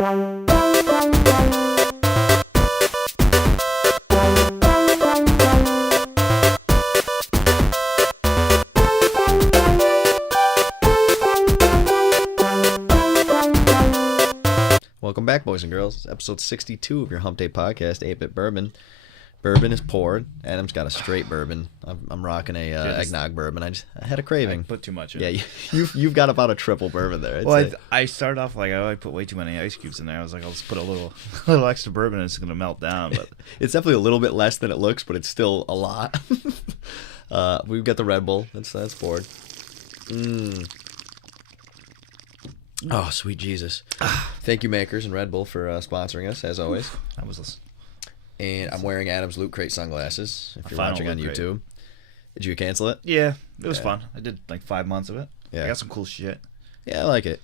Welcome back, boys and girls. It's episode 62 of your Hump Day podcast, 8-bit Bourbon. Bourbon is poured. Adam's got a straight bourbon. I'm rocking a eggnog bourbon. I had a craving. I put too much in. Yeah, you've got about a triple bourbon there. I started off like I put way too many ice cubes in there. I was like, I'll just put a little extra bourbon and it's gonna melt down. But it's definitely a little bit less than it looks, but it's still a lot. We've got the Red Bull. That's poured. Oh, sweet Jesus. Thank you, Makers and Red Bull, for sponsoring us, as always. That was And I'm wearing Adam's Loot Crate sunglasses, if you're watching on YouTube. Did you cancel it? Yeah, it was fun. I did like 5 months of it. Yeah. I got some cool shit. Yeah, I like it.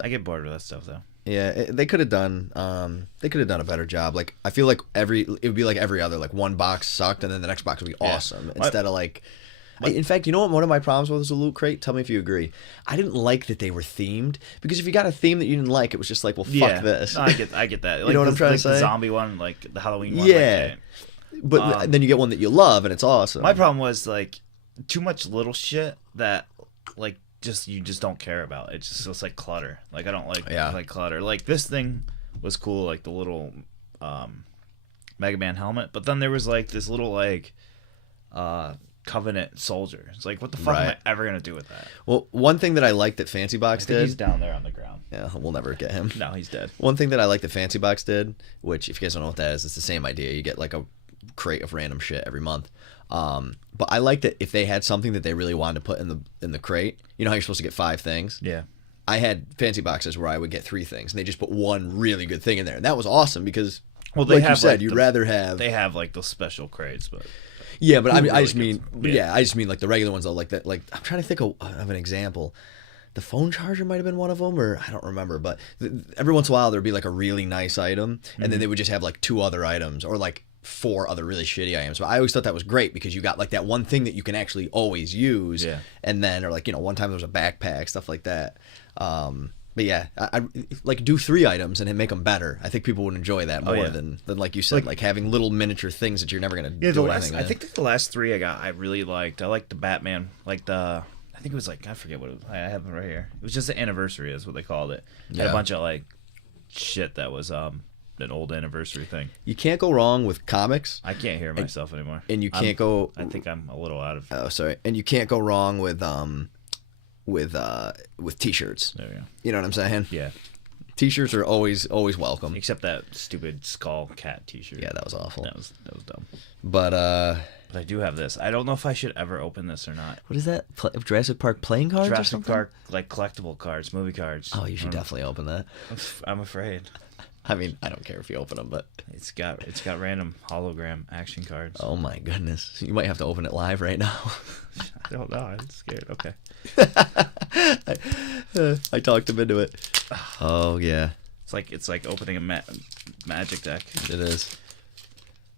I get bored with that stuff, though. Yeah, they could have done a better job. Like, I feel like it would be like every other, like one box sucked and then the next box would be awesome. Instead of like... In fact, you know what one of my problems with was a Loot Crate? Tell me if you agree. I didn't like that they were themed, because if you got a theme that you didn't like, it was just like, well, fuck this. No, I get that. Like, you know what I'm trying to say? The zombie one, like the Halloween one. Yeah. But then you get one that you love, and it's awesome. My problem was, like, too much little shit that, like, you just don't care about. It's just it's like clutter. Like, I don't like clutter. Like, this thing was cool, like the little Mega Man helmet. But then there was, like, this little, like... Covenant soldier. It's like, what the fuck am I ever gonna do with that? Well, one thing that I liked that Fancy Box did... He's down there on the ground. Yeah, we'll never get him. No, he's dead. One thing that I like that Fancy Box did, which if you guys don't know what that is, it's the same idea. You get like a crate of random shit every month. But I liked that if they had something that they really wanted to put in the crate, you know how you're supposed to get 5 things? Yeah. I had Fancy Boxes where I would get 3 things, and they just put one really good thing in there. And that was awesome because, well, like you said, you'd rather have... They have like those special crates, but... Yeah, but I just mean like the regular ones though, like that. Like, I'm trying to think of an example. The phone charger might have been one of them, or I don't remember. But every once in a while there'd be like a really nice item, and then they would just have like 2 other items, or like 4 other really shitty items. But I always thought that was great because you got like that one thing that you can actually always use. Yeah. And then, or like, you know, one time there was a backpack, stuff like that. But yeah, I like do 3 items and then make them better. I think people would enjoy that more than like you said, like having little miniature things that you're never gonna do anything with. I think the last 3 I got, I really liked. I liked the Batman, like I think it was like, I forget what it was. I have it right here. It was just the anniversary, is what they called it. Had a bunch of like shit that was an old anniversary thing. You can't go wrong with comics. I can't hear myself anymore. And you can't go. I think I'm a little out of. Oh, sorry. And you can't go wrong with t-shirts. There you go. You know what I'm saying? Yeah. T-shirts are always welcome. Except that stupid skull cat t-shirt. Yeah, that was awful. That was dumb. But I do have this. I don't know if I should ever open this or not. What is that? Jurassic Park playing cards or something? Jurassic Park, like collectible cards, movie cards. Oh, you should definitely open that. I'm afraid. I mean, I don't care if you open them, but it's got random hologram action cards. Oh my goodness! You might have to open it live right now. I don't know. I'm scared. Okay. I talked him into it. Oh yeah. It's like opening a magic deck. It is.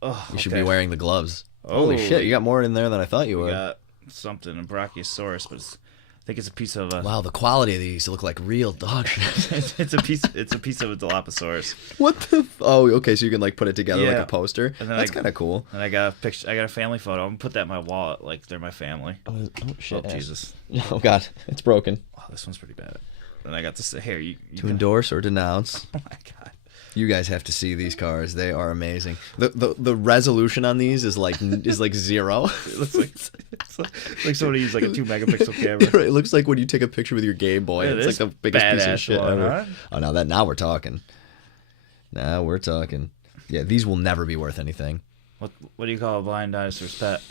Oh, you should be wearing the gloves. Oh, holy shit! You got more in there than I thought you would. Got something, a Brachiosaurus, but I think it's a piece of. Wow, the quality of these look like real dog shit. It's a piece of a Dilophosaurus. What the? Oh, okay. So you can like put it together like a poster. And then that's kind of cool. And I got a picture. I got a family photo. I'm gonna put that in my wallet. Like they're my family. Oh shit! Oh Jesus! Oh god, it's broken. Oh, this one's pretty bad. And I got this here. You to endorse or denounce. Oh my god. You guys have to see these cards. They are amazing. The resolution on these is like 0. It looks like somebody used like a 2-megapixel camera. It looks like when you take a picture with your Game Boy. Yeah, it's like the biggest piece of shit ever. Huh? Oh, now we're talking. Now we're talking. Yeah, these will never be worth anything. What do you call a blind dinosaur's pet?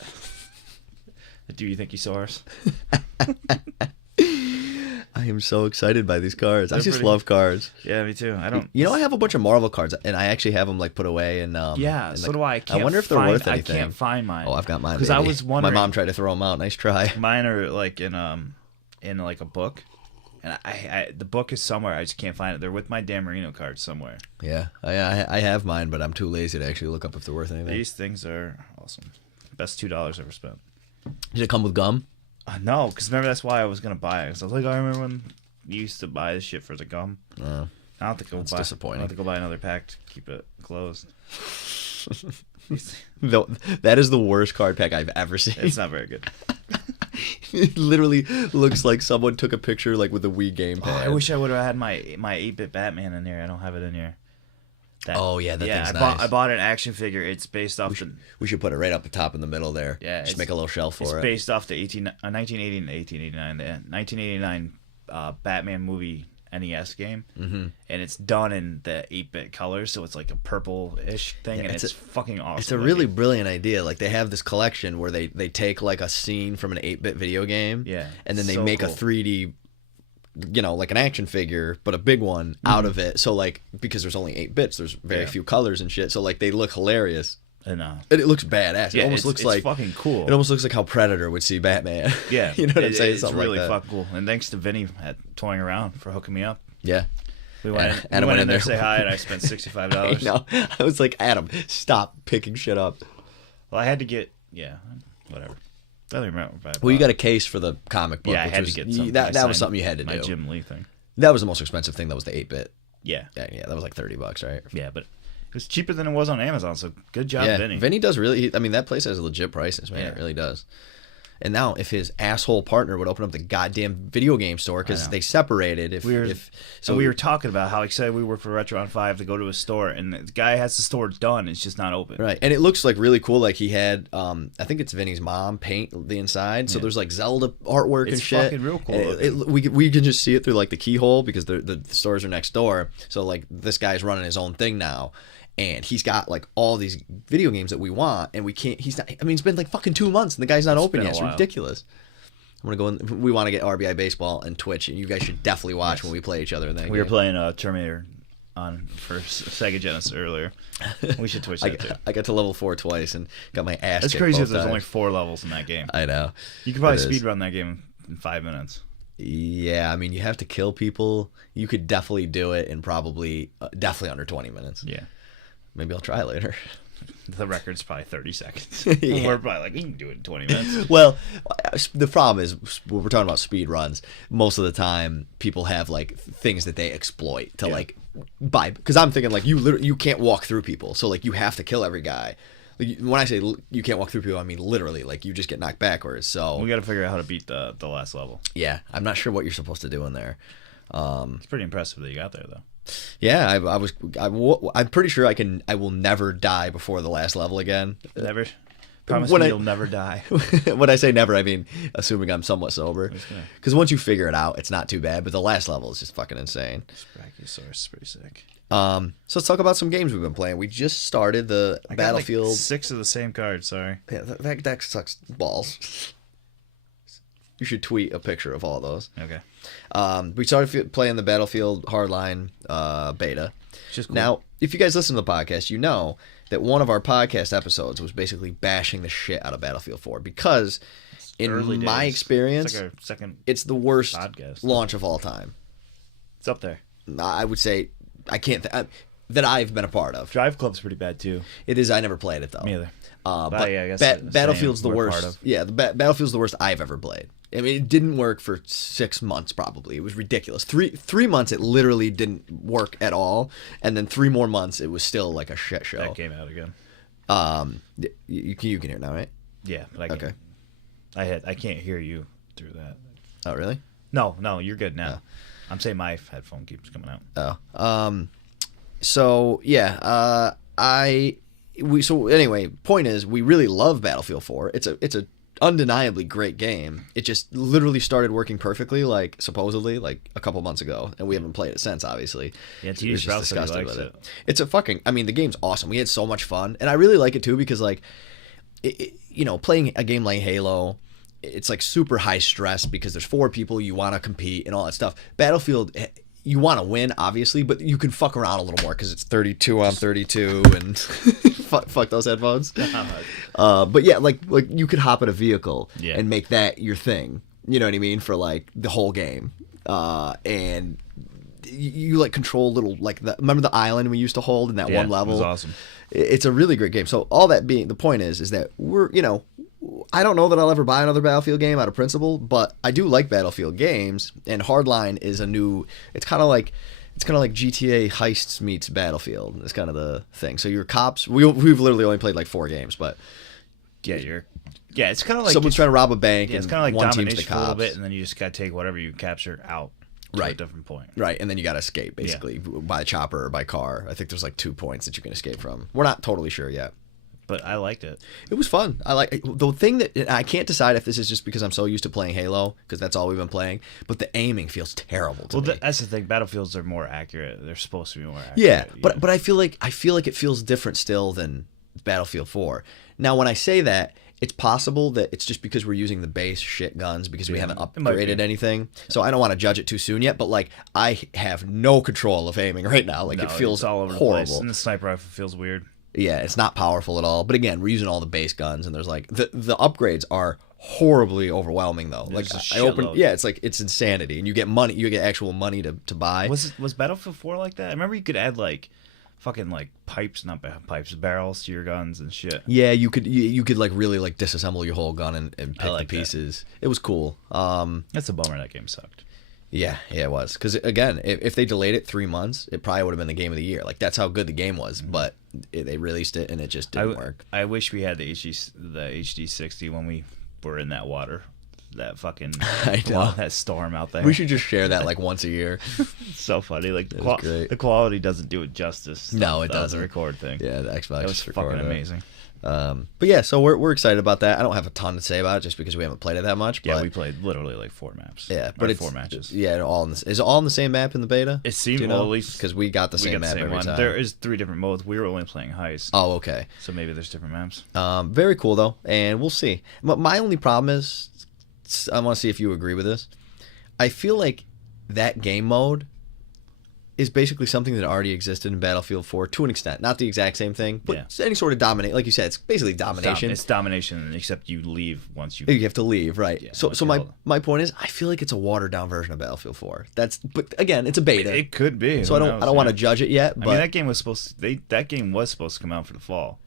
Do you think he soars? I am so excited by these cards. I just love cards. Yeah, me too. I don't. You know, I have a bunch of Marvel cards, and I actually have them like put away. And yeah, so do I. I wonder if they're worth anything. I can't find mine. Oh, I've got mine. Because I was wondering. My mom tried to throw them out. Nice try. Mine are like in like a book, and the book is somewhere. I just can't find it. They're with my Dan Marino cards somewhere. Yeah, I have mine, but I'm too lazy to actually look up if they're worth anything. These things are awesome. Best $2 ever spent. Did it come with gum? No, because remember that's why I was gonna buy it. Because I was like, I remember when you used to buy this shit for the gum. I don't think That's disappointing. I have to go buy another pack to keep it closed. That is the worst card pack I've ever seen. It's not very good. It literally looks like someone took a picture like with a Wii gamepad. I wish I would have had my 8-bit Batman in here. I don't have it in here. That thing's nice. I bought an action figure. It's based off we should put it right up the top in the middle there. Yeah, just make a little shelf for it. It's based off the 1980 and 1889, the 1989 Batman movie NES game, and it's done in the 8-bit colors, so it's like a purple-ish thing, and it's fucking awesome. It's a really brilliant idea. Like, they have this collection where they take like a scene from an 8-bit video game, and then they make a 3D, like an action figure, but a big one out of it. So like, because there's only 8 bits, there's very few colors and shit. So like, they look hilarious. And it looks badass. It almost looks like fucking cool. It almost looks like how Predator would see Batman. Yeah, you know what I'm saying? It's really fucking cool. And thanks to Vinny at Toying Around for hooking me up. Yeah. We went in there to say hi, and I spent $65. No, I was like, Adam, stop picking shit up. Well, I had to get whatever. I don't remember. Well, you got a case for the comic book. Yeah, I had to get something. That was something you had to do. My Jim Lee thing. That was the most expensive thing. That was the 8-bit. Yeah. Yeah, that was like $30, right? Yeah, but it was cheaper than it was on Amazon, so good job, Vinny. Vinny does really... I mean, that place has legit prices, man. Yeah. It really does. And now, if his asshole partner would open up the goddamn video game store, because they separated... we were talking about how excited we were for Retron 5 to go to a store, and the guy has the store done, it's just not open. Right, and it looks like really cool. Like, he had... I think it's Vinny's mom paint the inside, so there's like Zelda artwork and shit. It's fucking real cool. We can just see it through like the keyhole, because the stores are next door. So like, this guy's running his own thing now. And he's got like all these video games that we want, and we can't. He's not. I mean, it's been like fucking 2 months, and the guy's not open yet. It's ridiculous. I'm gonna go in. We want to get RBI Baseball and Twitch, and you guys should definitely watch when we play each other in that game. We were playing Terminator for Sega Genesis earlier. We should Twitch that too. I got to level 4 twice and got my ass. That's crazy. There's only 4 levels in that game. I know. You could probably speedrun that game in 5 minutes. Yeah, I mean, you have to kill people. You could definitely do it in definitely under 20 minutes. Yeah. Maybe I'll try later. The record's probably 30 seconds. We're probably like, we can do it in 20 minutes. Well, the problem is, when we're talking about speed runs, most of the time people have like things that they exploit to like buy. Because I'm thinking like, you can't walk through people, so like you have to kill every guy. Like, when I say you can't walk through people, I mean literally, like you just get knocked backwards. So we got to figure out how to beat the last level. Yeah, I'm not sure what you're supposed to do in there. It's pretty impressive that you got there though. Yeah, I'm pretty sure I will never die before the last level again. Never. Promise me you'll never die. When I say never, I mean assuming I'm somewhat sober. Because once you figure it out, it's not too bad. But the last level is just fucking insane. Brachiosaurus is pretty sick. So let's talk about some games we've been playing. We just started the Battlefield. Like 6 of the same card. Sorry. Yeah, that sucks balls. You should tweet a picture of all those. Okay. We started playing the Battlefield Hardline Beta. Just cool. Now, if you guys listen to the podcast, you know that one of our podcast episodes was basically bashing the shit out of Battlefield 4 because, in my experience, it's like our second it's the worst podcast launch of all time. It's up there. I would say I can't that I've been a part of. Drive Club's pretty bad too. It is. I never played it though. Me either. But yeah, I guess Battlefield's the worst. Yeah, the Battlefield's the worst I've ever played. I mean, it didn't work for 6 months probably. It was ridiculous. Three months it literally didn't work at all, and then 3 more months it was still like a shit show. That came out again. You can hear now, right? Yeah, but I can't. Okay. I can't hear you through that. Oh, really? No, you're good now. Oh. I'm saying my headphone keeps coming out. Oh. So yeah, so anyway, point is we really love Battlefield 4. It's a undeniably great game. It just literally started working perfectly, like supposedly, like a couple months ago, and we haven't played it since, obviously. Yeah, TD Sprout said he likes it. It's the game's awesome. We had so much fun, and I really like it too because like, playing a game like Halo, it's like super high stress because there's 4 people, you want to compete and all that stuff. Battlefield, you want to win, obviously, but you can fuck around a little more because it's 32 on 32 and fuck those headphones. But yeah, like you could hop in a vehicle and make that your thing. You know what I mean? For like the whole game. And you like control little, like remember the island we used to hold in that one level? It was awesome. It's a really great game. So all that being, the point is that I don't know that I'll ever buy another Battlefield game out of principle, but I do like Battlefield games, and Hardline is it's it's kind of like GTA heists meets Battlefield. It's kind of the thing. So your cops, we've literally only played like 4 games, but it's kind of like someone's trying to rob a bank, it's and kind of like one team's domination the for a little cops. bit, and then you just got to take whatever you capture out to a different point. Right, and then you got to escape basically by chopper or by car. I think there's like 2 points that you can escape from. We're not totally sure yet. But I liked it. It was fun. I like the thing that I can't decide if this is just because I'm so used to playing Halo, because that's all we've been playing. But the aiming feels terrible to me. That's the thing. Battlefields are more accurate. They're supposed to be more accurate. Yeah, but I feel like it feels different still than Battlefield 4. Now, when I say that, it's possible that it's just because we're using the base shit guns because we haven't upgraded anything. So I don't want to judge it too soon yet. But like, I have no control of aiming right now. Like, it feels all over horrible. The place. And the sniper rifle feels weird. Yeah, it's not powerful at all. But again, we're using all the base guns, and there's like the upgrades are horribly overwhelming though. There's like I opened, it's insanity, and you get money, you get actual money to buy. Was Battlefield 4 like that? I remember you could add like fucking like barrels to your guns and shit. Yeah, you could like really like disassemble your whole gun and pick the pieces. It was cool. That's a bummer that game sucked. Yeah, it was. Because, again, if they delayed it 3 months, it probably would have been the game of the year. Like, that's how good the game was. But they released it, and it just didn't work. I wish we had the HD 60 when we were in that water. That fucking that storm out there. We should just share that, like, once a year. It's so funny. Like, the quality doesn't do it justice. No, it doesn't. The record thing. Yeah, the Xbox. That was fucking amazing. But yeah, so we're excited about that. I don't have a ton to say about it just because we haven't played it that much. But we played literally like 4 maps. Yeah, but it's 4 matches. Yeah, is it all in the same map in the beta? It seemed at least because we got the same map every time. There is 3 different modes. We were only playing heist. Oh, okay. So maybe there's different maps. Very cool though, and we'll see. But my only problem is, I want to see if you agree with this. I feel like that game mode is basically something that already existed in Battlefield 4 to an extent. Not the exact same thing, but any sort of dominate. Like you said, it's basically domination. It's domination, except you leave once you have to leave, right? Yeah, so my point is, I feel like it's a watered down version of Battlefield 4. But again, it's a beta. It could be. So I don't want to judge it yet. But I mean, that game was supposed to come out for the fall,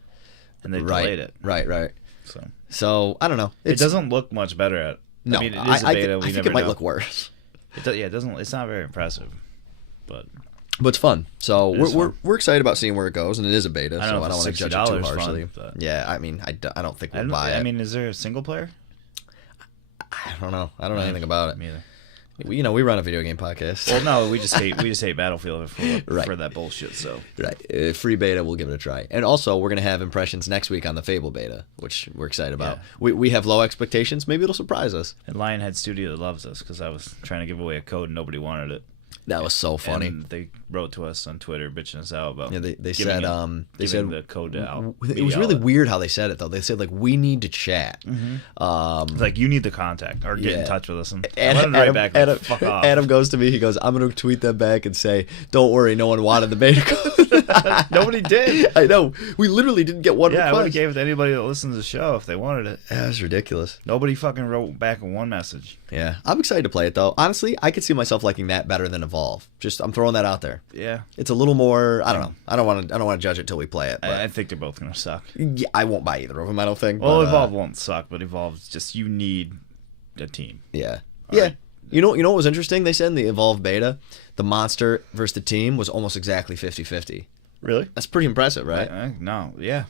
and they delayed it. Right. So I don't know. It doesn't look much better. No, I mean, it is a beta. I think it might look worse. It doesn't. It's not very impressive, but it's fun. So we're excited about seeing where it goes, and it is a beta, so I don't want to judge it too harshly. Yeah, I mean, I don't think we'll buy it. I mean, is there a single player? I don't know. I don't know anything about it. Me either. We run a video game podcast. Well, no, we just hate Battlefield for that bullshit. So free beta, we'll give it a try. And also, we're gonna have impressions next week on the Fable beta, which we're excited about. Yeah. We have low expectations. Maybe it'll surprise us. And Lionhead Studio that loves us because I was trying to give away a code and nobody wanted it. That was so funny. And they wrote to us on Twitter bitching us out about they said the code out. It was really weird how they said it though. They said like, we need to chat. It's like, you need to contact or get in touch with us. And Adam, fuck off. Adam goes to me, he goes, I'm gonna tweet them back and say, don't worry, no one wanted the beta code. Nobody did. I know. We literally didn't get one request. I would have gave it to anybody that listens to the show if they wanted it. Yeah, that's ridiculous. Nobody fucking wrote back one message. Yeah. I'm excited to play it though. Honestly, I could see myself liking that better than Evolve. I'm throwing that out there. Yeah. It's a little more, I don't know. I don't want to judge it till we play it. But I think they're both going to suck. Yeah, I won't buy either of them, I don't think. Well, Evolve won't suck, but Evolve's just, you need a team. Yeah. Right. You know what was interesting? They said in the Evolve beta, the monster versus the team was almost exactly 50-50. Really? That's pretty impressive, right? No. Yeah.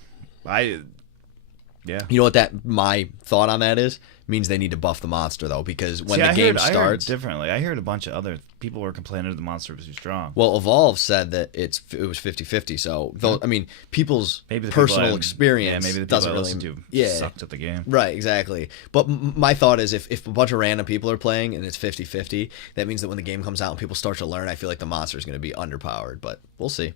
Yeah. You know what my thought on that is? Means they need to buff the monster though, because when the game starts, I heard differently. I heard a bunch of other people were complaining that the monster was too strong. Well, Evolve said that it was 50-50. So I mean, people's personal experience maybe the doesn't people really sucked at the game. Right, exactly. But my thought is, if a bunch of random people are playing and it's 50-50, that means that when the game comes out and people start to learn, I feel like the monster is going to be underpowered. But we'll see.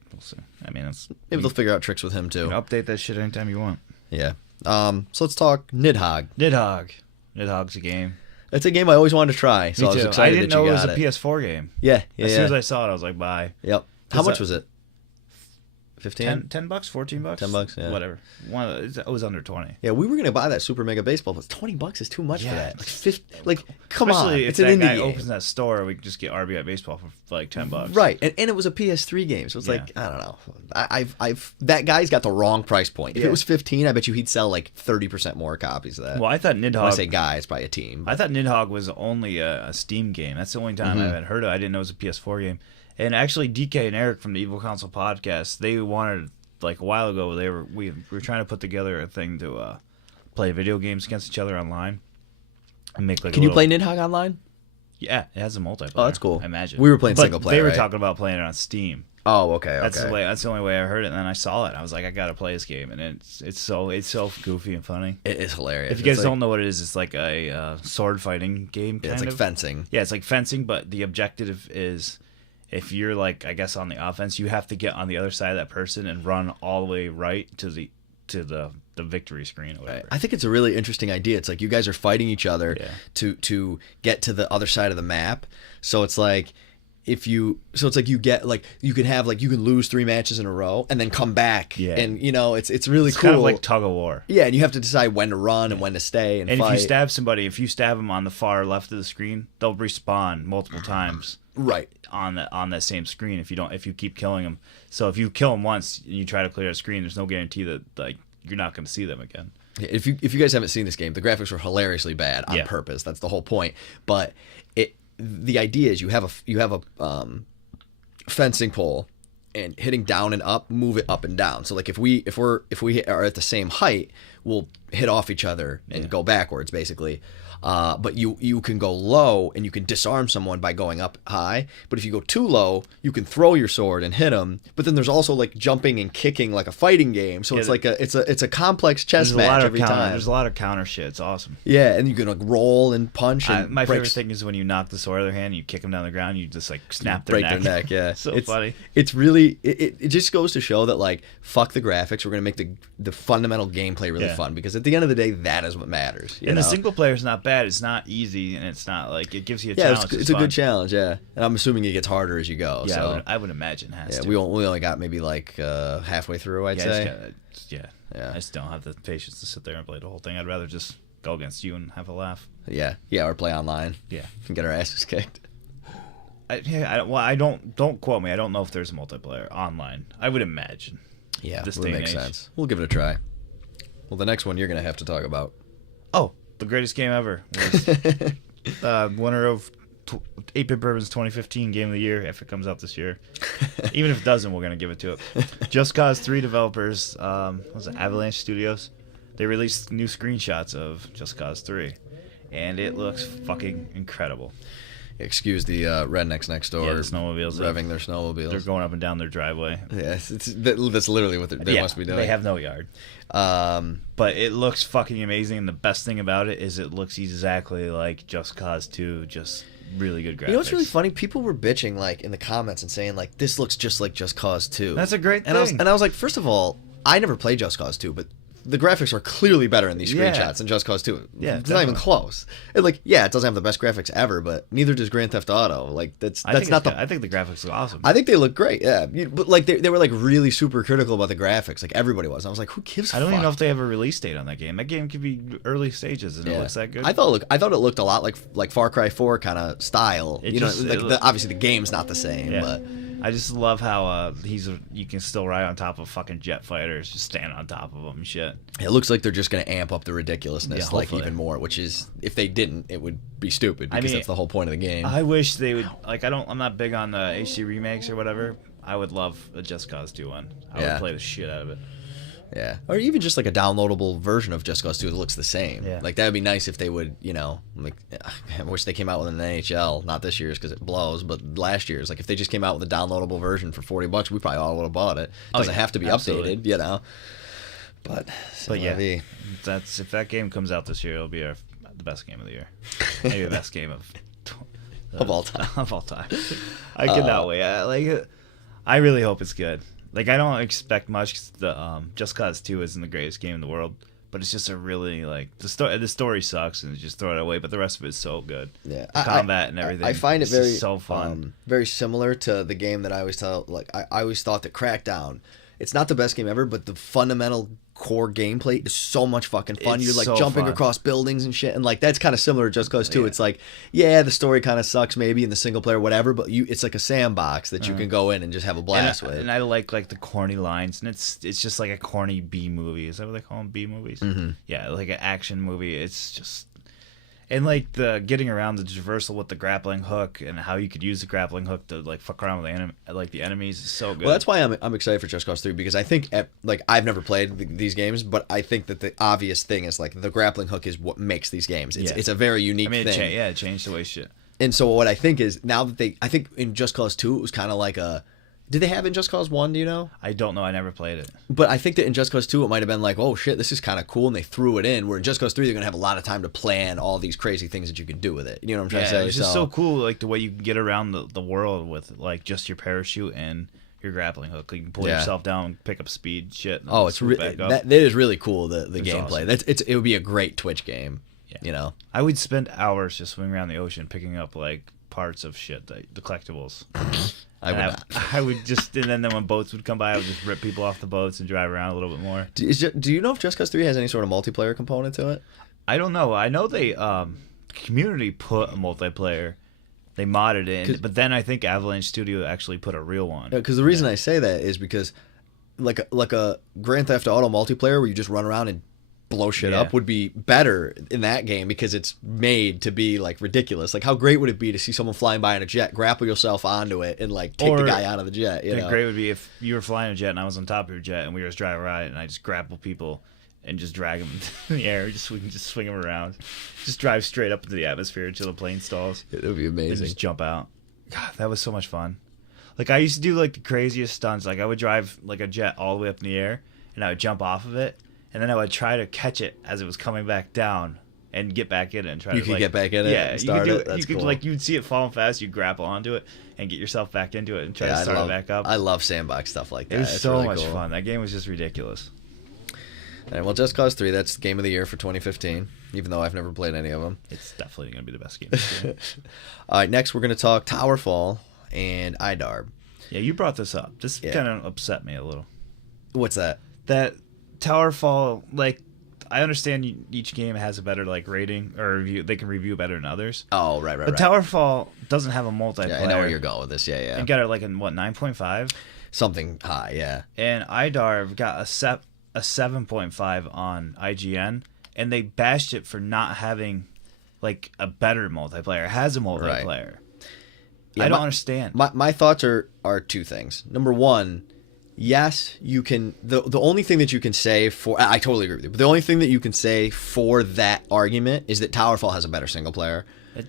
I mean, maybe they'll figure out tricks with him too. You can update that shit anytime you want. Yeah. So let's talk Nidhogg. Nidhogg's a game. It's a game I always wanted to try, so I was excited I didn't know it was a PS4 game. Yeah. As soon as I saw it, I was like, bye. Yep. How much was it? 15? $10, $14? $10, yeah. Whatever. It was under 20. Yeah, we were gonna buy that Super Mega Baseball, but $20 is too much for that. Come on, it's an indie guy game. Opens that store, we can just get RBI Baseball for like $10. Right, and it was a PS3 game, so it's like, I don't know. I've that guy's got the wrong price point. If it was 15, I bet you he'd sell like 30% more copies of that. Well, I thought Nidhogg. When I say guy, it's probably a team. I thought Nidhogg was only a Steam game. That's the only time I had heard of it. I didn't know it was a PS4 game. And actually, DK and Eric from the Evil Council podcast, they wanted, like a while ago, we were trying to put together a thing to play video games against each other online and make like. Can you play Nidhogg online? Yeah, it has a multiplayer. Oh, that's cool. I imagine we were playing single player. They were right? talking about playing it on Steam. Oh, okay. That's the only way I heard it. And then I saw it. I was like, I gotta play this game, and it's so goofy and funny. It is hilarious. If you guys don't know what it is, it's like a sword fighting game. It's like fencing. Yeah, it's like fencing, but the objective is, if you're like, I guess, on the offense, you have to get on the other side of that person and run all the way right to the victory screen or whatever. I think it's a really interesting idea. It's like you guys are fighting each other to get to the other side of the map. So it's like it's like you can lose 3 matches in a row and then come back. Yeah. And it's really cool. Kind of like tug of war. Yeah, and you have to decide when to run and when to stay and fight. If you stab somebody, if you stab them on the far left of the screen, they'll respawn multiple times. Right. On that same screen if you keep killing them. So if you kill them once and you try to clear a screen, there's no guarantee that like you're not going to see them again. If you guys haven't seen this game, the graphics were hilariously bad on purpose. That's the whole point. But the idea is you have a fencing pole, and hitting down and up, move it up and down. So like if we are at the same height, we'll hit off each other and go backwards basically. But you can go low and you can disarm someone by going up high. But if you go too low, you can throw your sword and hit them. But then there's also like jumping and kicking like a fighting game. So it's like it's a complex chess match every time. There's a lot of counter shit. It's awesome. Yeah, and you can like roll and punch. And my favorite thing is when you knock the sword out of their hand, and you kick them down the ground, you just like break their neck. Yeah, so funny. It's really it just goes to show that like fuck the graphics. We're gonna make the fundamental gameplay really fun, because at the end of the day, that is what matters. And the single player is not bad. It's not easy, and it's not like it gives you a challenge. It's a good challenge. Yeah, and I'm assuming it gets harder as you go. Yeah, so. I would imagine it has to. We only got maybe like halfway through. I'd say. I just don't have the patience to sit there and play the whole thing. I'd rather just go against you and have a laugh. Yeah, or play online. Yeah, and get our asses kicked. I don't quote me. I don't know if there's a multiplayer online. I would imagine. Yeah, this would make sense. We'll give it a try. Well, the next one you're gonna have to talk about. Oh, the greatest game ever. Winner of 8-bit Bourbon's 2015 Game of the Year, if it comes out this year. Even if it doesn't, we're gonna give it to it. Just Cause 3 developers, Avalanche Studios, they released new screenshots of Just Cause 3, and it looks fucking incredible. Excuse the rednecks next door. Yeah, the snowmobiles. Revving their snowmobiles. They're going up and down their driveway. Yes, that's literally what they must be doing. They have no yard. But it looks fucking amazing, and the best thing about it is it looks exactly like Just Cause 2, just really good graphics. You know what's really funny? People were bitching like in the comments and saying like, this looks just like Just Cause 2. That's a great thing. And I was like, first of all, I never played Just Cause 2, but the graphics are clearly better in these screenshots than Just Cause 2. Yeah, it's not even close. And like, it doesn't have the best graphics ever, but neither does Grand Theft Auto. Like, I think the graphics look awesome. I think they look great. Yeah, but like they were like really super critical about the graphics. Like everybody was. I was like, who gives a fuck? I don't even know if they have a release date on that game. That game could be early stages, and it looks that good. I thought it looked a lot like Far Cry 4 kind of style. Obviously the game's not the same, but. I just love how you can still ride on top of fucking jet fighters, just stand on top of them and shit. It looks like they're just going to amp up the ridiculousness even more, which is, if they didn't, it would be stupid, because that's the whole point of the game. I wish they would, I'm not big on the HD remakes or whatever. I would love a Just Cause 2 one. I would play the shit out of it. Yeah, or even just like a downloadable version of Just Cause 2 that looks the same. Yeah. Like that would be nice if they would, like, I wish they came out with an NHL, not this year's because it blows, but last year's. Like if they just came out with a downloadable version for $40, we probably all would have bought it. It doesn't have to be updated, But yeah, if that game comes out this year, it'll be the best game of the year. Maybe the best game of all time. Of all time. I cannot wait. I really hope it's good. Like, I don't expect much, 'cause the Just Cause 2 isn't the greatest game in the world, but it's just a really, like, the story sucks and just throw it away, but the rest of it is so good. Yeah. The combat and everything. I find it very so fun. Very similar to the game that I always tell, like, I always thought that Crackdown, it's not the best game ever, but the fundamental core gameplay is so much fucking fun. You're like so jumping across buildings and shit, and like that's kind of similar to Just Cause 2. It's like, the story kind of sucks maybe in the single player, whatever, but it's like a sandbox that you can go in and just have a blast with. And I like the corny lines, and it's just like a corny B movie. Is that what they call them? B movies? Mm-hmm. Yeah, like an action movie. It's just, And like the getting around the traversal with the grappling hook and how you could use the grappling hook to like fuck around with the enemies is so good. Well, that's why I'm excited for Just Cause 3 because I think like I've never played these games, but I think that the obvious thing is like the grappling hook is what makes these games. It's a very unique thing. It changed the way shit. And so what I think is now that I think in Just Cause 2 it was kind of like a. Did they have in Just Cause 1, do you know? I don't know. I never played it. But I think that in Just Cause 2, it might have been like, oh, shit, this is kind of cool, and they threw it in. Where in Just Cause 3, they're going to have a lot of time to plan all these crazy things that you can do with it. You know what I'm trying to say? It's just so cool, like, the way you can get around the world with, like, just your parachute and your grappling hook. You can pull yourself down, pick up speed, shit. Oh, it's that is really cool, the gameplay. Awesome. It would be a great Twitch game, you know? I would spend hours just swimming around the ocean picking up, like, parts of shit, the collectibles. I would just, and then when boats would come by, I would just rip people off the boats and drive around a little bit more. Do you know if Just Cause 3 has any sort of multiplayer component to it? I don't know. I know they community put a multiplayer. They modded it in, but then I think Avalanche Studio actually put a real one. Because the reason I say that is because like a Grand Theft Auto multiplayer where you just run around and blow shit up would be better in that game because it's made to be like ridiculous. Like how great would it be to see someone flying by in a jet, grapple yourself onto it, and like take the guy out of the jet? You know? Great would be if you were flying a jet and I was on top of your jet and we were just driving around and I just grapple people and just drag them into the air. We can just swing them around, just drive straight up into the atmosphere until the plane stalls. It would be amazing. And just jump out. God, that was so much fun. Like I used to do like the craziest stunts. Like I would drive like a jet all the way up in the air and I would jump off of it. And then I would try to catch it as it was coming back down and get back in it and try to get back in it and start it? That's cool. Like you'd see it falling fast, you'd grapple onto it and get yourself back into it and try to start it back up. I love sandbox stuff like that. It was so really much fun. That game was just ridiculous. All right, well, Just Cause 3, that's Game of the Year for 2015, even though I've never played any of them. It's definitely going to be the best game. All right, next we're going to talk Towerfall and IDARB. Yeah, you brought this up. This kind of upset me a little. What's that? That Towerfall, like, I understand each game has a better like rating or review. They can review better than others. Oh, right. But Towerfall doesn't have a multiplayer. Yeah, I know where you're going with this. Yeah. It got it like in what 9.5, something high. Yeah. And IDARB got a 7.5 on IGN, and they bashed it for not having like a better multiplayer. It has a multiplayer. Right. Yeah, I don't understand. My thoughts are two things. Number one. Yes, you can. The only thing that you can say for I totally agree with you. But the only thing that you can say for that argument is that Towerfall has a better single player.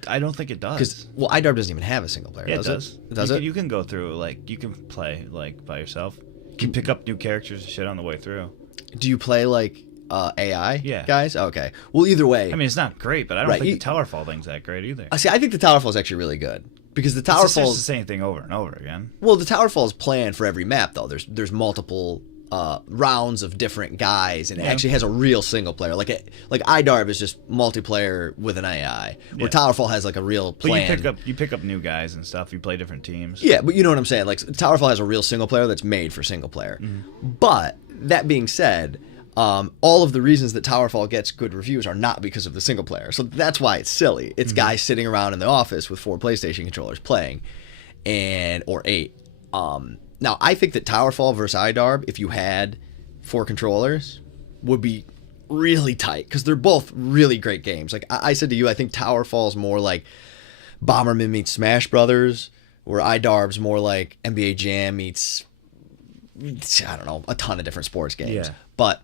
I don't think it does. Because IDARB doesn't even have a single player. Yeah, does it? Does it? You can go through like you can play like by yourself. You can pick up new characters and shit on the way through. Do you play like AI guys? Okay. Well, either way. I mean, it's not great, but I don't think the Towerfall thing's that great either. I think the Towerfall is actually really good. Because the Towerfall is the same thing over and over again. Well, the Towerfall is planned for every map, though. There's multiple rounds of different guys, and it actually has a real single player. Like IDARB is just multiplayer with an AI, where Towerfall has like a real plan. But you pick up new guys and stuff. You play different teams. Yeah, but you know what I'm saying. Like Towerfall has a real single player that's made for single player. Mm-hmm. But that being said. All of the reasons that Towerfall gets good reviews are not because of the single player. So that's why it's silly. It's guys sitting around in the office with 4 PlayStation controllers playing, or 8. Now, I think that Towerfall versus IDARB, if you had 4 controllers, would be really tight because they're both really great games. Like I said to you, I think Towerfall's more like Bomberman meets Smash Brothers, where IDARB's more like NBA Jam meets, I don't know, a ton of different sports games. Yeah. But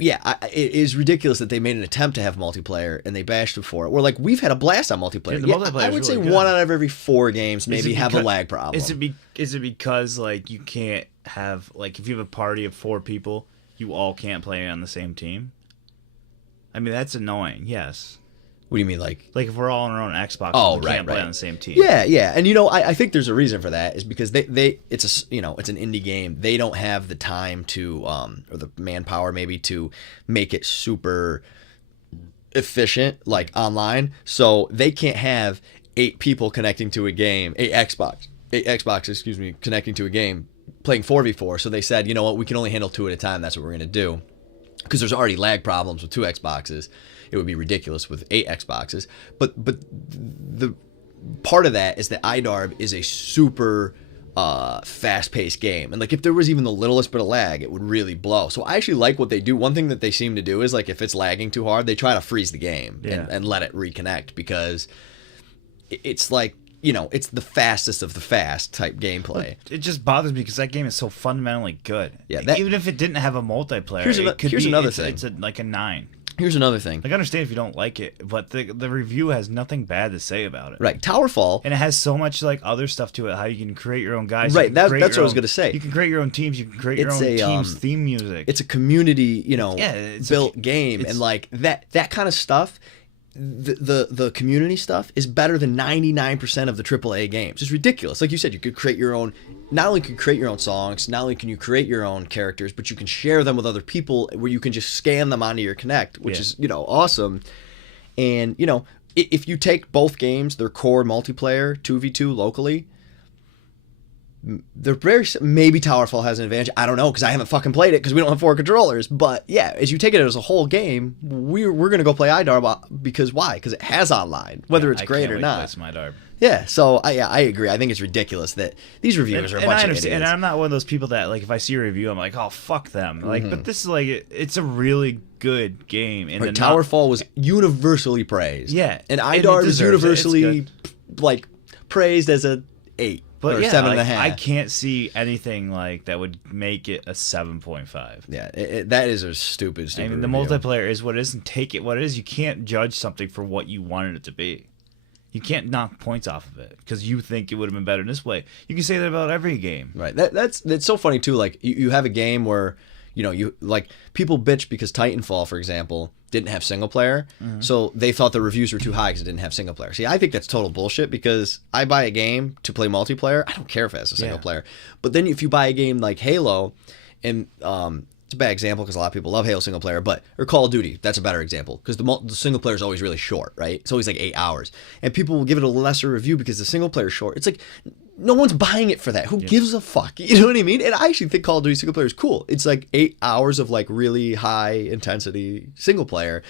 yeah, it is ridiculous that they made an attempt to have multiplayer and they bashed it for it. We're like, we've had a blast on multiplayer. Dude, multiplayer I would say really 1 out of every 4 games maybe have a lag problem. Is it because like you can't have like if you have a party of 4 people, you all can't play on the same team? I mean that's annoying. Yes. What do you mean, like if we're all on our own Xbox, we can't play on the same team? Yeah, and I think there's a reason for that. Is because it's an indie game. They don't have the time to or the manpower maybe to make it super efficient like online. So they can't have 8 people connecting to a game, 8 Xbox, connecting to a game, playing 4v4. So they said, you know what, we can only handle 2 at a time. That's what we're gonna do. Because there's already lag problems with 2 Xboxes. It would be ridiculous with 8 Xboxes. But the part of that is that IDARB is a super fast-paced game, and like if there was even the littlest bit of lag, it would really blow. So I actually like what they do. One thing that they seem to do is like if it's lagging too hard, they try to freeze the game and let it reconnect, because it's like, you know, it's the fastest of the fast type gameplay. It just bothers me because that game is so fundamentally good. Yeah, even if it didn't have a multiplayer, here's another thing. It's like a 9. Here's another thing. Like, I understand if you don't like it, but the review has nothing bad to say about it. Right, Towerfall, and it has so much like other stuff to it. How you can create your own guys. Right, that's what I was gonna say. You can create your own teams. You can create your own team's theme music. It's a community, you know, built game, and like that kind of stuff. The community stuff is better than 99% of the AAA games. It's ridiculous. Like you said, you could create your own. Not only can you create your own songs, not only can you create your own characters, but you can share them with other people where you can just scan them onto your Kinect, which is, you know, awesome. And, you know, if you take both games, their core multiplayer 2v2 locally, they're very, maybe Towerfall has an advantage. I don't know, because I haven't fucking played it because we don't have 4 controllers. But yeah, as you take it as a whole game, we're gonna go play IDARB because why? Because it has online, whether it's great or not. I IDARB. Yeah, so I agree. I think it's ridiculous that these reviewers are a bunch of idiots. And I'm not one of those people that, like, if I see a review, I'm like, oh, fuck them. Like, but this is like, it's a really good game. And Towerfall was universally praised. Yeah, and IDARB is universally like praised as a 8. But yeah, 7.5. I can't see anything like that would make it a 7.5. Yeah, that is a stupid. I mean, the multiplayer is what it is, and take it what it is. You can't judge something for what you wanted it to be. You can't knock points off of it because you think it would have been better in this way. You can say that about every game. Right. That's so funny too. Like you have a game where, you know, you like people bitch because Titanfall, for example, didn't have single player, so they thought the reviews were too high because it didn't have single player. See, I think that's total bullshit, because I buy a game to play multiplayer. I don't care if it has a single player. But then if you buy a game like Halo, and it's a bad example because a lot of people love Halo single player, or Call of Duty, that's a better example, because the single player is always really short, right? It's always like 8 hours, and people will give it a lesser review because the single player is short. It's like, no one's buying it for that. Who gives a fuck? You know what I mean? And I actually think Call of Duty single player is cool. It's like 8 hours of like really high intensity single player,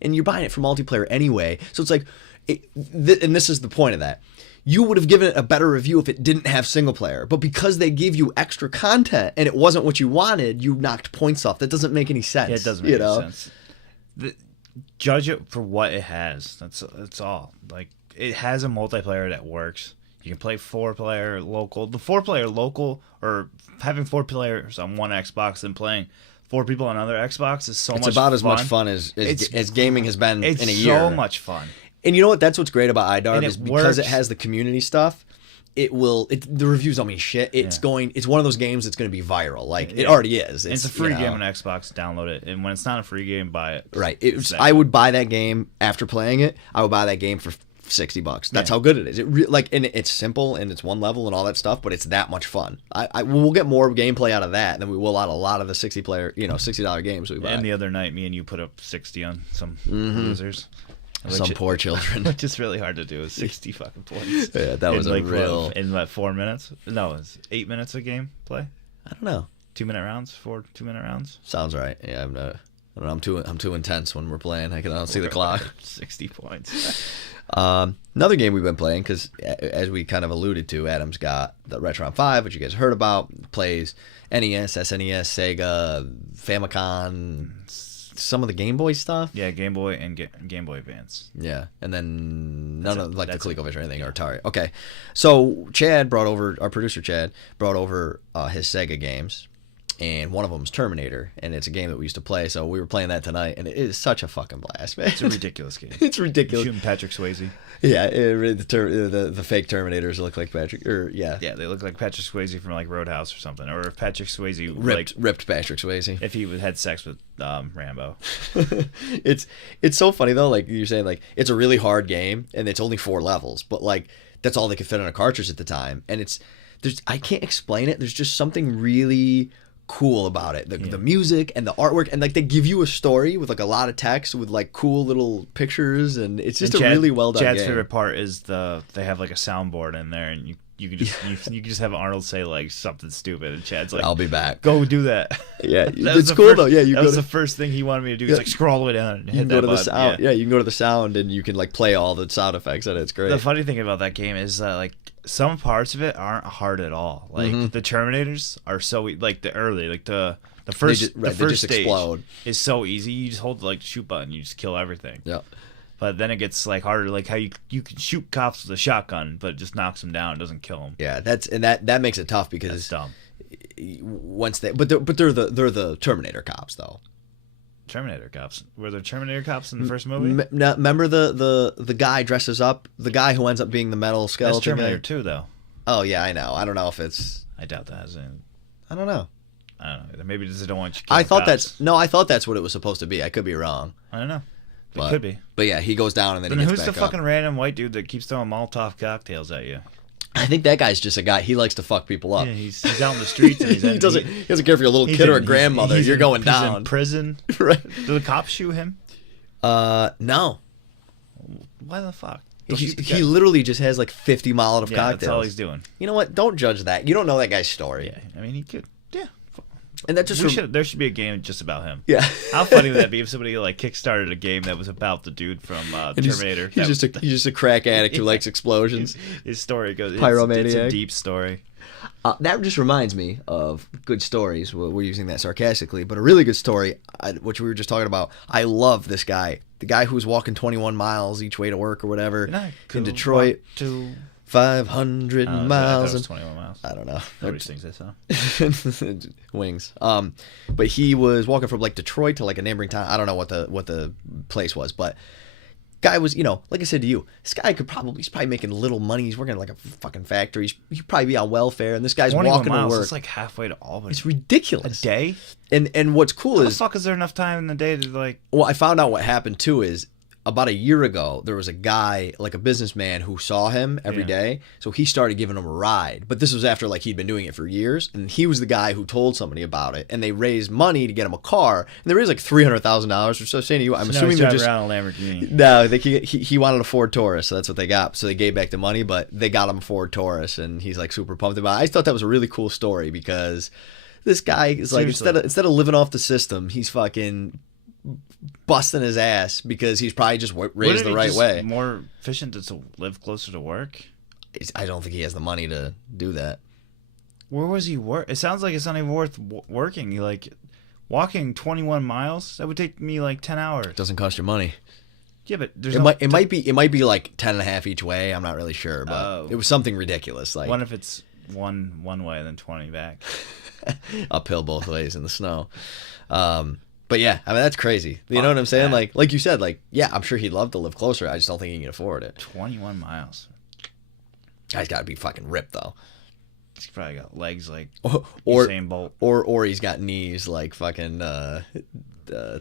and you're buying it for multiplayer anyway. So it's like, and this is the point of that. You would have given it a better review if it didn't have single player, but because they gave you extra content and it wasn't what you wanted, you knocked points off. That doesn't make any sense. Yeah, it doesn't make any sense. Judge it for what it has. That's all. Like, it has a multiplayer that works. You can play 4-player local. The 4-player local, or having 4 players on one Xbox and playing 4 people on another Xbox is so much fun. It's about as much fun as gaming has been in a year. It's so much fun. And you know what? That's what's great about IDARB is because it has the community stuff. The reviews don't mean shit. It's one of those games that's going to be viral. Like, it already is. It's a free game on Xbox. Download it, and when it's not a free game, buy it. Right. I would buy that game after playing it. I would buy that game for $60. That's how good it is. And it's simple, and it's one level and all that stuff, but it's that much fun. We'll get more gameplay out of that than we will out of a lot of the $60 games we buy. And the other night, me and you put up 60 on some losers. Some poor children. Which is really hard to do. 60 fucking points. Yeah, that was in what, 4 minutes? No, it's 8 minutes of game play. I don't know. 2-minute rounds. 4 2-minute rounds. Sounds right. Yeah, I don't know. I'm too intense when we're playing. I don't see the clock. 60 points. Another game we've been playing, because as we kind of alluded to, Adam's got the Retron 5, which you guys heard about. Plays NES, SNES, Sega, Famicom, some of the Game Boy stuff. Yeah, Game Boy and Game Boy Advance. Yeah, and then none of like the ColecoVision or anything, or Atari. Okay, so our producer Chad brought over his Sega games, and one of them is Terminator, and it's a game that we used to play. So we were playing that tonight, and it is such a fucking blast, man. It's a ridiculous game. It's ridiculous. Shooting Patrick Swayze. Yeah, the fake Terminators look like Patrick. Yeah, they look like Patrick Swayze from like Roadhouse or something. Or if Patrick Swayze ripped Patrick Swayze. If he had sex with Rambo. It's so funny though. Like you're saying, like it's a really hard game, and it's only 4 levels, but like that's all they could fit on a cartridge at the time. And I can't explain it. There's just something really cool about it, the music and the artwork, and like they give you a story with like a lot of text with like cool little pictures, and it's just a really well done Chad's game. favorite part is they have like a soundboard in there, and you can just have Arnold say like something stupid, and Chad's like, I'll be back. Go do that. Yeah, it's cool though. Yeah, that was the first thing he wanted me to do. He's like, scroll all the way down and hit that button. Yeah, you can go to the sound and you can like play all the sound effects, and it's great. The funny thing about that game is that like some parts of it aren't hard at all. Like the Terminators are so like the early like the first stage explode. Is so easy. You just hold the like shoot button, you just kill everything. Yeah. But then it gets like harder, like how you can shoot cops with a shotgun, but it just knocks them down, it doesn't kill them. Yeah, that makes it tough because it's dumb. Once they're the Terminator cops though. Terminator cops. Were there Terminator cops in the first movie? Remember the guy dresses up, the guy who ends up being the metal skeleton. That's Terminator 2 though. Oh yeah, I know. I don't know if it's. I doubt that has any. I don't know. I don't know. Maybe just don't want you. I thought that's what it was supposed to be. I could be wrong. I don't know. It could be. But yeah, he goes down and then he gets who's back the fucking random white dude that keeps throwing Molotov cocktails at you? I think that guy's just a guy. He likes to fuck people up. Yeah, he's out in the streets and he doesn't care if you're a little kid or a grandmother. You're going down. He's in prison. Right? Do the cops shoot him? No. Why the fuck? He literally just has like 50 Molotov cocktails. That's all he's doing. You know what? Don't judge that. You don't know that guy's story. Yeah, I mean he could. Yeah. And that just there should be a game just about him. Yeah. How funny would that be if somebody like kickstarted a game that was about the dude from Terminator? He's just a crack addict who likes explosions. His story goes Pyromaniac. It's a deep story. That just reminds me of good stories. We're using that sarcastically, but a really good story, which we were just talking about. I love this guy. The guy who's walking 21 miles each way to work or whatever in Detroit. 500 miles. That was 21 miles. I don't know. Nobody sings that song. Wings. But he was walking from like Detroit to like a neighboring town. I don't know what the place was, but guy was, like I said to you, this guy he's probably making little money. He's working at like a fucking factory. He'd probably be on welfare, and this guy's walking to work. It's like halfway to Albany. It's ridiculous. A day? And what's cool How is... the fuck is there enough time in the day to like... Well, I found out what happened too is about a year ago, there was a guy, like a businessman, who saw him every day. So he started giving him a ride. But this was after like he'd been doing it for years. And he was the guy who told somebody about it. And they raised money to get him a car. And they raised like $300,000. Which I was saying to you, I'm assuming they're just around a Lamborghini. No, he wanted a Ford Taurus, so that's what they got. So they gave back the money, but they got him a Ford Taurus, and he's like super pumped about it. I just thought that was a really cool story because this guy is like instead of living off the system, he's fucking busting his ass because he's probably just raised the right way. More efficient to live closer to work? I don't think he has the money to do that. Where was he work? It sounds like it's not even worth working. Like walking 21 miles, that would take me like 10 hours. It doesn't cost you money. Yeah, but it might be like 10 and a half each way. I'm not really sure, but it was something ridiculous. Like, what if it's one way and then 20 back? Uphill both ways in the snow. But yeah, I mean, that's crazy. You know what I'm saying? Like you said, like, yeah, I'm sure he'd love to live closer. I just don't think he can afford it. 21 miles. Guy's got to be fucking ripped, though. He's probably got legs like or Usain Bolt. Or he's got knees like fucking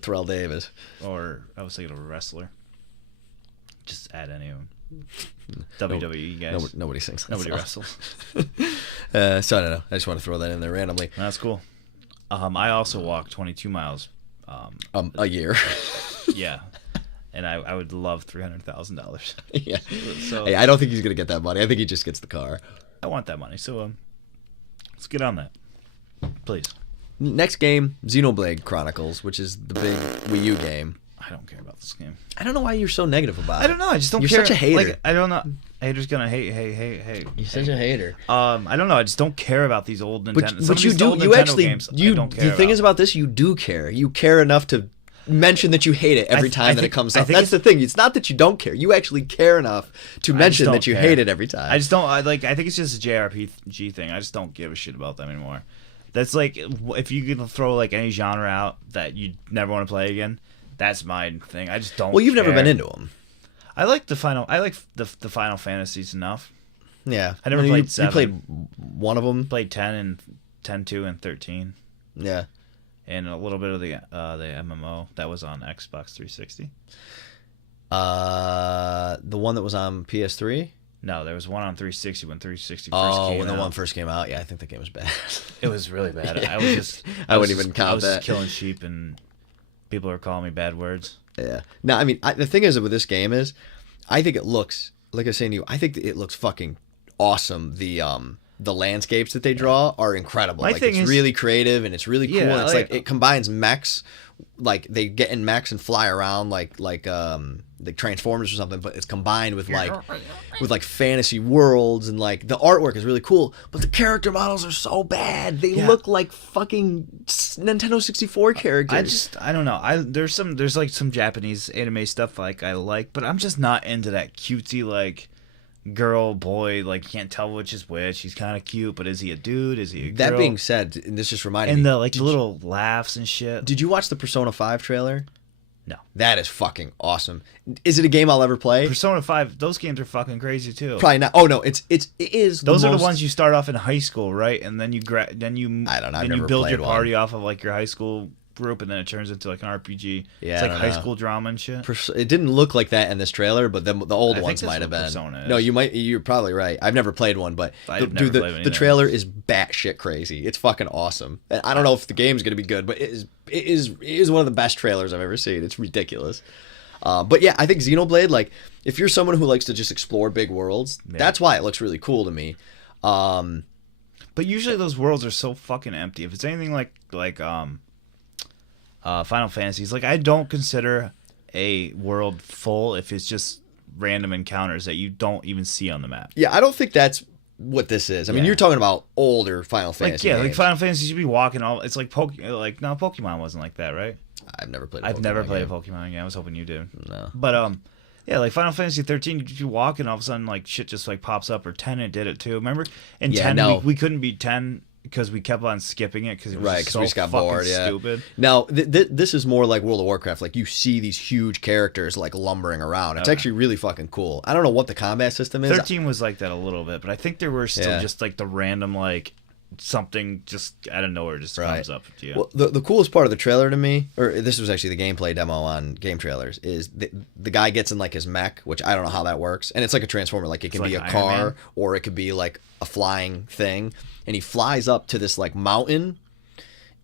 Terrell Davis. Or I was thinking of a wrestler. Just add any of them. WWE guys. Nobody sings that Nobody song. wrestles. So I don't know. I just want to throw that in there randomly. That's cool. I also walked 22 miles. A year. Yeah, and I would love $300,000. Yeah. So hey, I don't think he's gonna get that money. I think he just gets the car. I want that money. So let's get on that, please. Next game, Xenoblade Chronicles, which is the big Wii U game. I don't care about this game. I don't know why you're so negative about it. I don't know. I just don't care. You're such a hater. Like, I don't know. Haters gonna hate. You're such a hater. I don't know. I just don't care about these old Nintendo. But you do. You actually. Games, you. The thing is about this, you do care. You care enough to mention that you hate it every time that it comes up. That's the thing. It's not that you don't care. You actually care enough to mention that you hate it every time. I just don't. I think it's just a JRPG thing. I just don't give a shit about them anymore. That's like if you could throw like any genre out that you never want to play again. That's my thing. I just don't. Well, you've never been into them. I like the Final Fantasies enough. Yeah, I never played 7. You played one of them. Played 10 and 10-2 and 13. Yeah, and a little bit of the MMO that was on Xbox 360. The one that was on PS3. No, there was one on 360 when 360 first came out. Oh, when the one first came out, yeah, I think the game was bad. It was really bad. Yeah. I wouldn't even count that. I was just killing sheep and people are calling me bad words. Yeah. No, I mean, the thing is with this game is, I think it looks, like I was saying to you, I think it looks fucking awesome. The landscapes that they draw are incredible. My like thing it's is, really creative and it's really cool. Yeah, And it's like it combines mechs, like they get in mechs and fly around like Transformers or something, but it's combined with like fantasy worlds, and like the artwork is really cool, but the character models are so bad. They look like fucking Nintendo 64 characters. I don't know. There's like some Japanese anime stuff like I like, but I'm just not into that cutesy like girl boy, like can't tell which is which. He's kind of cute, but is he a dude? Is he a girl? That being said, and this just reminded me, and the like little laughs and shit. Did you watch the Persona 5 trailer? No. That is fucking awesome. Is it a game I'll ever play? Persona 5, those games are fucking crazy too. Probably not. Oh no, it is. Those are the ones you start off in high school, right? And then you I don't know. Then you build your party off of like your high school group, and then it turns into like an RPG. Yeah, it's like high school drama and shit. It didn't look like that in this trailer, but the old ones might have been. Persona is. No, you're probably right. I've never played one, but the trailer is batshit crazy. It's fucking awesome. I don't know if the game's gonna be good, but it is one of the best trailers I've ever seen. It's ridiculous. But yeah, I think Xenoblade, like if you're someone who likes to just explore big worlds, that's why it looks really cool to me. But usually those worlds are so fucking empty. If it's anything like Final Fantasies, like I don't consider a world full if it's just random encounters that you don't even see on the map. Yeah, I don't think that's what this is. I mean, you're talking about older Final Fantasy games. Like Final Fantasy, you'd be walking all. It's like Pokemon wasn't like that, right? I've never played. I've never played a Pokemon game. I was hoping you did. No, but yeah, like Final Fantasy 13, you walk and all of a sudden like shit just like pops up. Or 10, it did it too. Remember? In 10, we couldn't beat 10. Because we kept on skipping it because it was so we just got bored, stupid. Now, this is more like World of Warcraft. Like, you see these huge characters, like, lumbering around. It's actually really fucking cool. I don't know what the combat system is. 13 was like that a little bit, but I think there were still just, like, the random, like, something just out of nowhere just comes up to you. Well, the coolest part of the trailer to me, or this was actually the gameplay demo on Game Trailers, is the guy gets in, like, his mech, which I don't know how that works. And it's like a Transformer. Like, it can be a car, or it could be, like, a flying thing. And he flies up to this like mountain,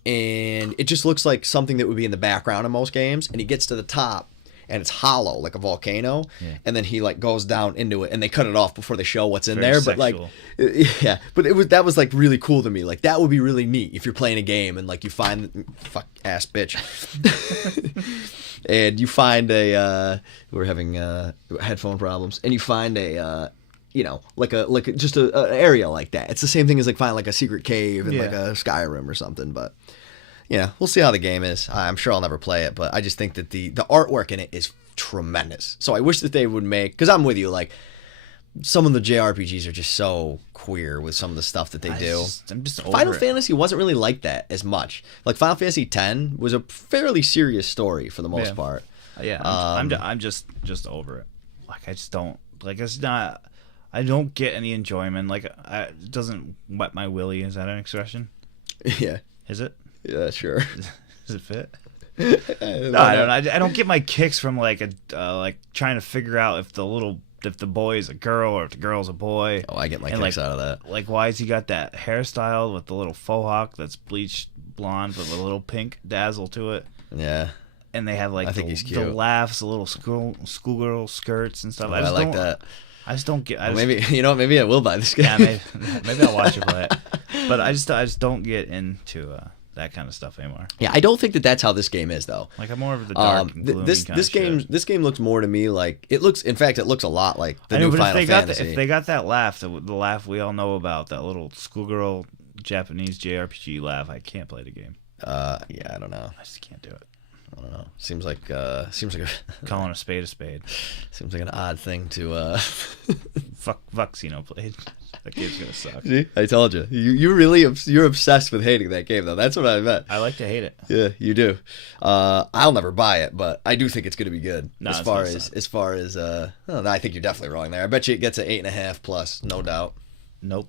and it just looks like something that would be in the background in most games. And he gets to the top, and it's hollow like a volcano. Yeah. And then he like goes down into it, and they cut it off before they show what's in there. Sexual. But like, yeah, but that was like really cool to me. Like that would be really neat if you're playing a game and like you find fuck ass bitch, and you find we're having headphone problems, and you find a. Like just an area like that. It's the same thing as like finding like a secret cave in like a Skyrim or something. But we'll see how the game is. I'm sure I'll never play it, but I just think that the artwork in it is tremendous. So I wish that they would make, because I'm with you, like some of the JRPGs are just so queer with some of the stuff that they do. I'm just over Final Fantasy wasn't really like that as much. Like Final Fantasy X was a fairly serious story for the most part. Yeah, I'm just over it. Like I just don't like. It's not. I don't get any enjoyment. Like, it doesn't wet my willy. Is that an expression? Yeah. Is it? Yeah, sure. Does it fit? No, I don't get my kicks from like trying to figure out if the boy is a girl or if the girl's a boy. Oh, I get my kicks out of that. Like, why has he got that hairstyle with the little faux hawk that's bleached blonde with a little pink dazzle to it? Yeah. And they have like the laughs, the little schoolgirl skirts and stuff. Oh, I like that. I just don't get. Maybe I will buy this game. Yeah, maybe I'll watch it play it. But I just don't get into that kind of stuff anymore. Yeah, I don't think that that's how this game is though. Like I'm more of the dark, and gloomy kind of shit. This game looks more to me like it looks. In fact, it looks a lot like the new Final Fantasy. If they got that laugh, the laugh we all know about, that little schoolgirl Japanese JRPG laugh, I can't play the game. Yeah, I don't know. I just can't do it. I don't know. Seems like calling a spade a spade. Seems like an odd thing to fuck Xenoblade. That game's gonna suck. See, I told you. You're obsessed with hating that game though. That's what I meant. I like to hate it. Yeah, you do. I'll never buy it, but I do think it's gonna be good. No, as far as I think you're definitely wrong there. I bet you it gets an 8.5 plus, no doubt. Nope.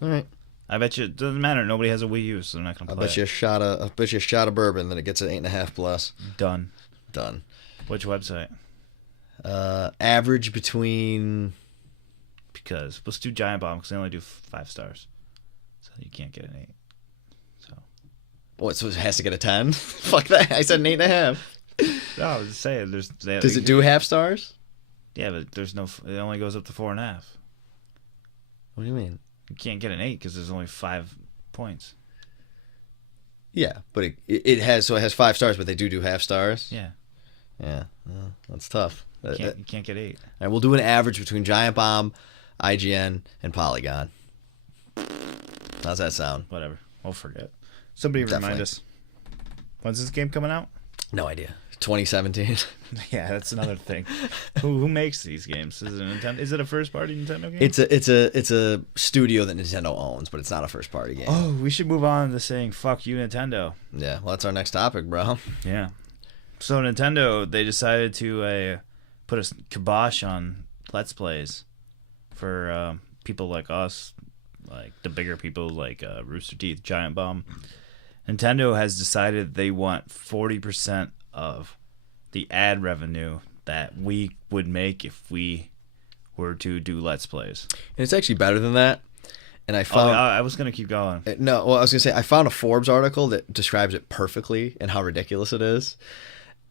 All right. I bet you it doesn't matter. Nobody has a Wii U, so they're not gonna play it. I bet you a shot of bourbon, then it gets an 8.5 plus. Done. Which website? Average between. Because let's do Giant Bomb because they only do 5 stars, so you can't get an 8. So. What? So it has to get a 10? Fuck that! I said an 8.5. No, I was just saying. Does it do half stars? Yeah, but there's no. It only goes up to 4.5. What do you mean? You can't get an 8 because there's only 5 points. Yeah, but it has 5 stars, but they do half stars. Yeah. Yeah, well, that's tough. You can't get 8. All right, we'll do an average between Giant Bomb, IGN, and Polygon. How's that sound? Whatever. We'll forget. Somebody remind us. When's this game coming out? No idea. 2017. Yeah, that's another thing. Who makes these games? Is it Nintendo? Is it a first party Nintendo game? It's a studio that Nintendo owns, but it's not a first party game. Oh, we should move on to saying fuck you, Nintendo. Yeah, well, that's our next topic, bro. Yeah. So Nintendo, they decided to put a kibosh on Let's Plays for people like us, like the bigger people like Rooster Teeth, Giant Bomb. Nintendo has decided they want 40% of the ad revenue that we would make if we were to do Let's Plays. And it's actually better than that. And I found... I was going to keep going. No, well, I was going to say, I found a Forbes article that describes it perfectly and how ridiculous it is.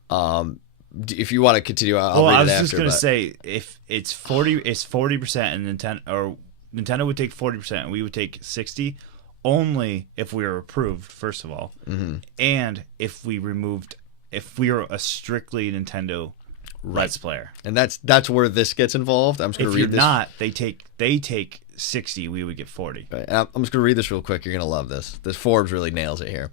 If you want to continue, I'll read it after. I was just going to say, if it's 40% and Nintendo would take 40% and we would take 60%, only if we were approved, first of all, and if we were a strictly Nintendo Let's Player. And that's where this gets involved. I'm just going to read this. If you're not, they take 60, we would get 40. Right. I'm just going to read this real quick. You're going to love this. This Forbes really nails it here.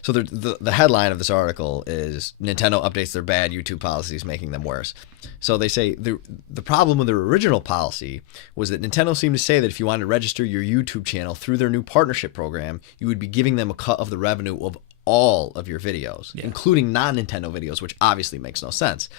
So the headline of this article is Nintendo updates their bad YouTube policies, making them worse. So they say the problem with their original policy was that Nintendo seemed to say that if you wanted to register your YouTube channel through their new partnership program, you would be giving them a cut of the revenue of all of your videos, including non-Nintendo videos, which obviously makes no sense.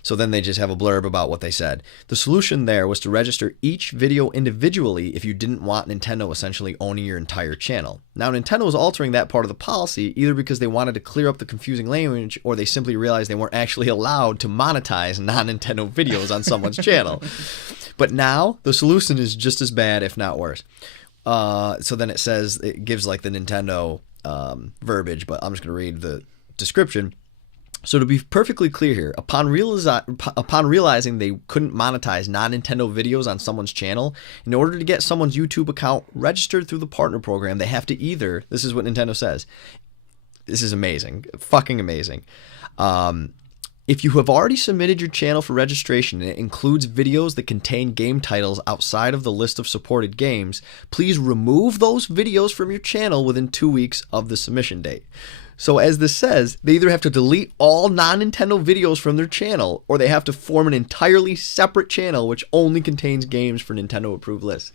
So then they just have a blurb about what they said. The solution there was to register each video individually if you didn't want Nintendo essentially owning your entire channel. Now, Nintendo was altering that part of the policy either because they wanted to clear up the confusing language or they simply realized they weren't actually allowed to monetize non-Nintendo videos on someone's channel. But now, the solution is just as bad, if not worse. So then it says, it gives like the Nintendo verbiage, but I'm just going to read the description. So to be perfectly clear here, upon realizing they couldn't monetize non-Nintendo videos on someone's channel, in order to get someone's YouTube account registered through the partner program, they have to either, this is what Nintendo says, this is amazing, fucking amazing. If you have already submitted your channel for registration and it includes videos that contain game titles outside of the list of supported games, please remove those videos from your channel within 2 weeks of the submission date. So as this says, they either have to delete all non-Nintendo videos from their channel or they have to form an entirely separate channel which only contains games for Nintendo approved lists.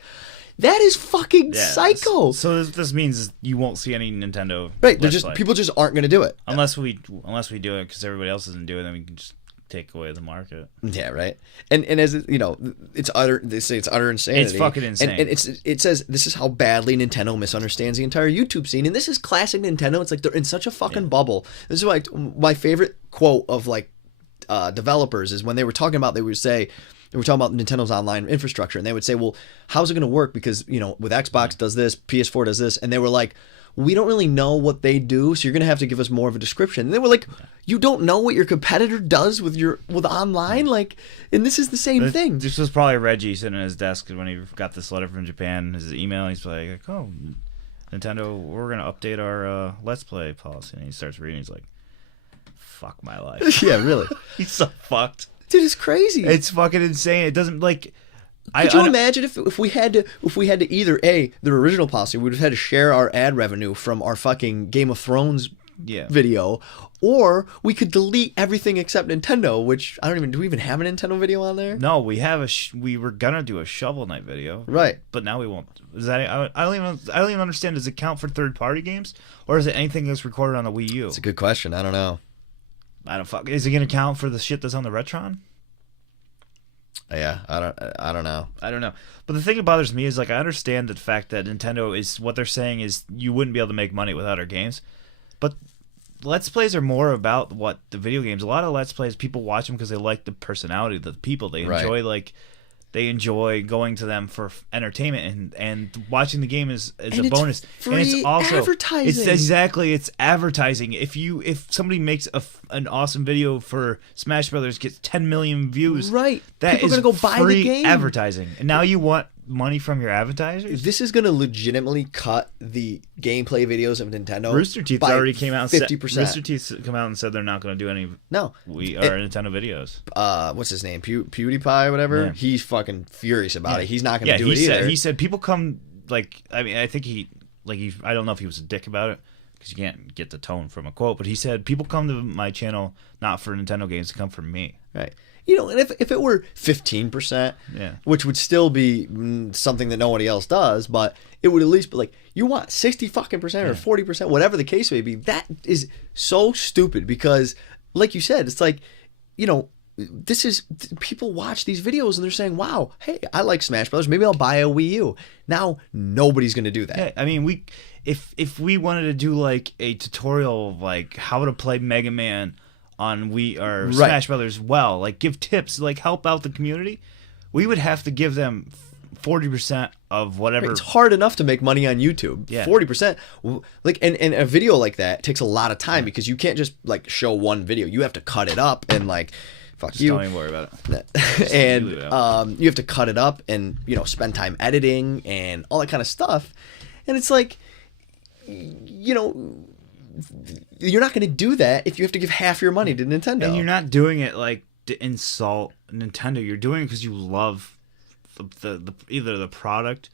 That is fucking psycho. So this means you won't see any Nintendo. Right, people just aren't going to do it. Unless we do it because everybody else isn't doing it, then we can just take away the market. Yeah, right. And as you know, it's utter. They say it's utter insanity. It's fucking insane. And it says this is how badly Nintendo misunderstands the entire YouTube scene. And this is classic Nintendo. It's like they're in such a fucking bubble. This is like my favorite quote of like developers is when they were talking about. They would say. We were talking about Nintendo's online infrastructure, and they would say, well, how's it going to work? Because, you know, with Xbox does this, PS4 does this, and they were like, we don't really know what they do, so you're going to have to give us more of a description. And they were like, you don't know what your competitor does with online? Like, and this is the same thing. This was probably Reggie sitting at his desk when he got this letter from Japan, his email, he's like, oh, Nintendo, we're going to update our Let's Play policy. And he starts reading, he's like, fuck my life. Yeah, really. He's so fucked. Dude, it's crazy. It's fucking insane. It doesn't like. Could you imagine if we had to either their original policy, we would have had to share our ad revenue from our fucking Game of Thrones video, or we could delete everything except Nintendo. Which do we even have a Nintendo video on there? No, we have we were gonna do a Shovel Knight video, right? But now we won't. Is that I don't even understand. Does it count for third party games, or is it anything that's recorded on the Wii U? It's a good question. I don't know. Is it gonna count for the shit that's on the Retron? Yeah, I don't know. I don't know. But the thing that bothers me is like I understand the fact that Nintendo is what they're saying is you wouldn't be able to make money without our games. But Let's Plays are more about what the video games. A lot of Let's Plays people watch them because they like the personality of the people. They enjoy they enjoy going to them for entertainment and watching the game is a bonus. And it's also advertising. It's advertising. If somebody makes an awesome video for Smash Brothers, gets 10 million views, right? That people is gonna go buy free the game. Advertising. And now you want money from your advertisers? This is going to legitimately cut the gameplay videos of Nintendo. Rooster Teeth already came out and 50%. Rooster Teeth come out and said they're not going to do any Nintendo videos. What's his name? PewDiePie or whatever? Yeah. He's fucking furious about it. He's not going to do it either. He said people come, like, I mean, I think I don't know if he was a dick about it, because you can't get the tone from a quote, but he said, people come to my channel not for Nintendo games, they come for me. Right. You know, and if it were 15%, which would still be something that nobody else does, but it would at least be like, you want 60 fucking percent or 40%, whatever the case may be. That is so stupid because, like you said, it's like, you know, people watch these videos and they're saying, wow, hey, I like Smash Brothers. Maybe I'll buy a Wii U. Now, nobody's going to do that. Yeah, I mean, if we wanted to do like a tutorial of like how to play Mega Man on Wii or Smash Brothers, like give tips, like help out the community, we would have to give them 40% of whatever. It's hard enough to make money on YouTube. 40%, like, and a video like that takes a lot of time because you can't just like show one video. You have to cut it up and like, fuck you. Don't even worry about it. And you have to cut it up and, you know, spend time editing and all that kind of stuff. And it's like, you know, you're not going to do that if you have to give half your money to Nintendo. And you're not doing it like to insult Nintendo. You're doing it because you love the either the product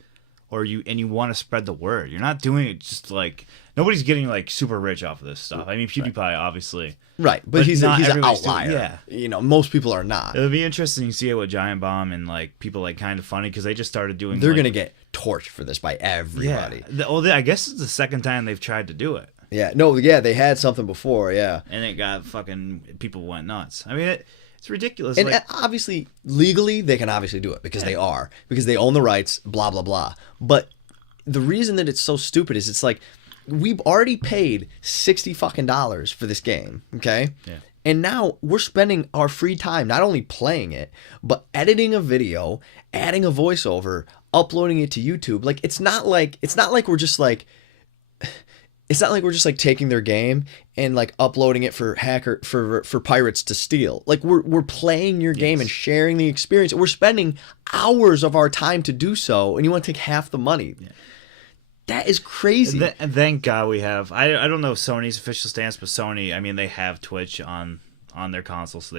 or you want to spread the word. You're not doing it just like nobody's getting like super rich off of this stuff. I mean, PewDiePie obviously, right? But he's an outlier. You know, most people are not. It'll be interesting to see it with Giant Bomb and like people like Kind of Funny because they just started doing. They're gonna get torched for this by everybody. Yeah. I guess it's the second time they've tried to do it. Yeah, no, yeah, they had something before, yeah. And it got fucking, people went nuts. I mean, it's ridiculous. And obviously, legally, they can obviously do it because they own the rights, blah, blah, blah. But the reason that it's so stupid is it's like, we've already paid $60 fucking for this game, okay? Yeah. And now we're spending our free time not only playing it, but editing a video, adding a voiceover, uploading it to YouTube. Like, it's not like we're just like... It's not like we're just like taking their game and like uploading it for pirates to steal. Like we're playing your game and sharing the experience. We're spending hours of our time to do so, and you want to take half the money. Yeah. That is crazy. And thank God we have. I don't know Sony's official stance, but Sony, I mean, they have Twitch on their console, so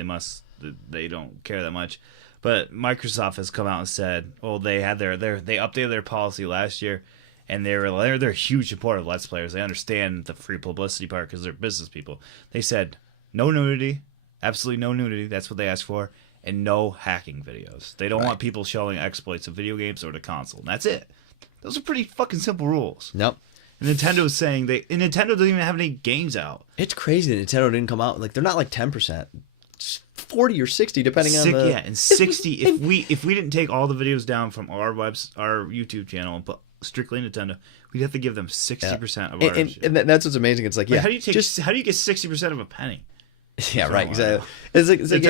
they don't care that much. But Microsoft has come out and said, well, they updated their policy last year. And they're a huge supporter of Let's Players. They understand the free publicity part because they're business people. They said no nudity, absolutely no nudity. That's what they asked for, and no hacking videos. They don't want people showing exploits of video games or the console. And that's it. Those are pretty fucking simple rules. Nope. And Nintendo's saying Nintendo doesn't even have any games out. It's crazy that Nintendo didn't come out like they're not like 10%. 40 or 60 depending on the... Yeah, and 60 if we didn't take all the videos down from our YouTube channel and put strictly Nintendo, we'd have to give them 60% of our and that's what's amazing. It's like, how do you get 60% of a penny? Yeah, right. Exactly. It's like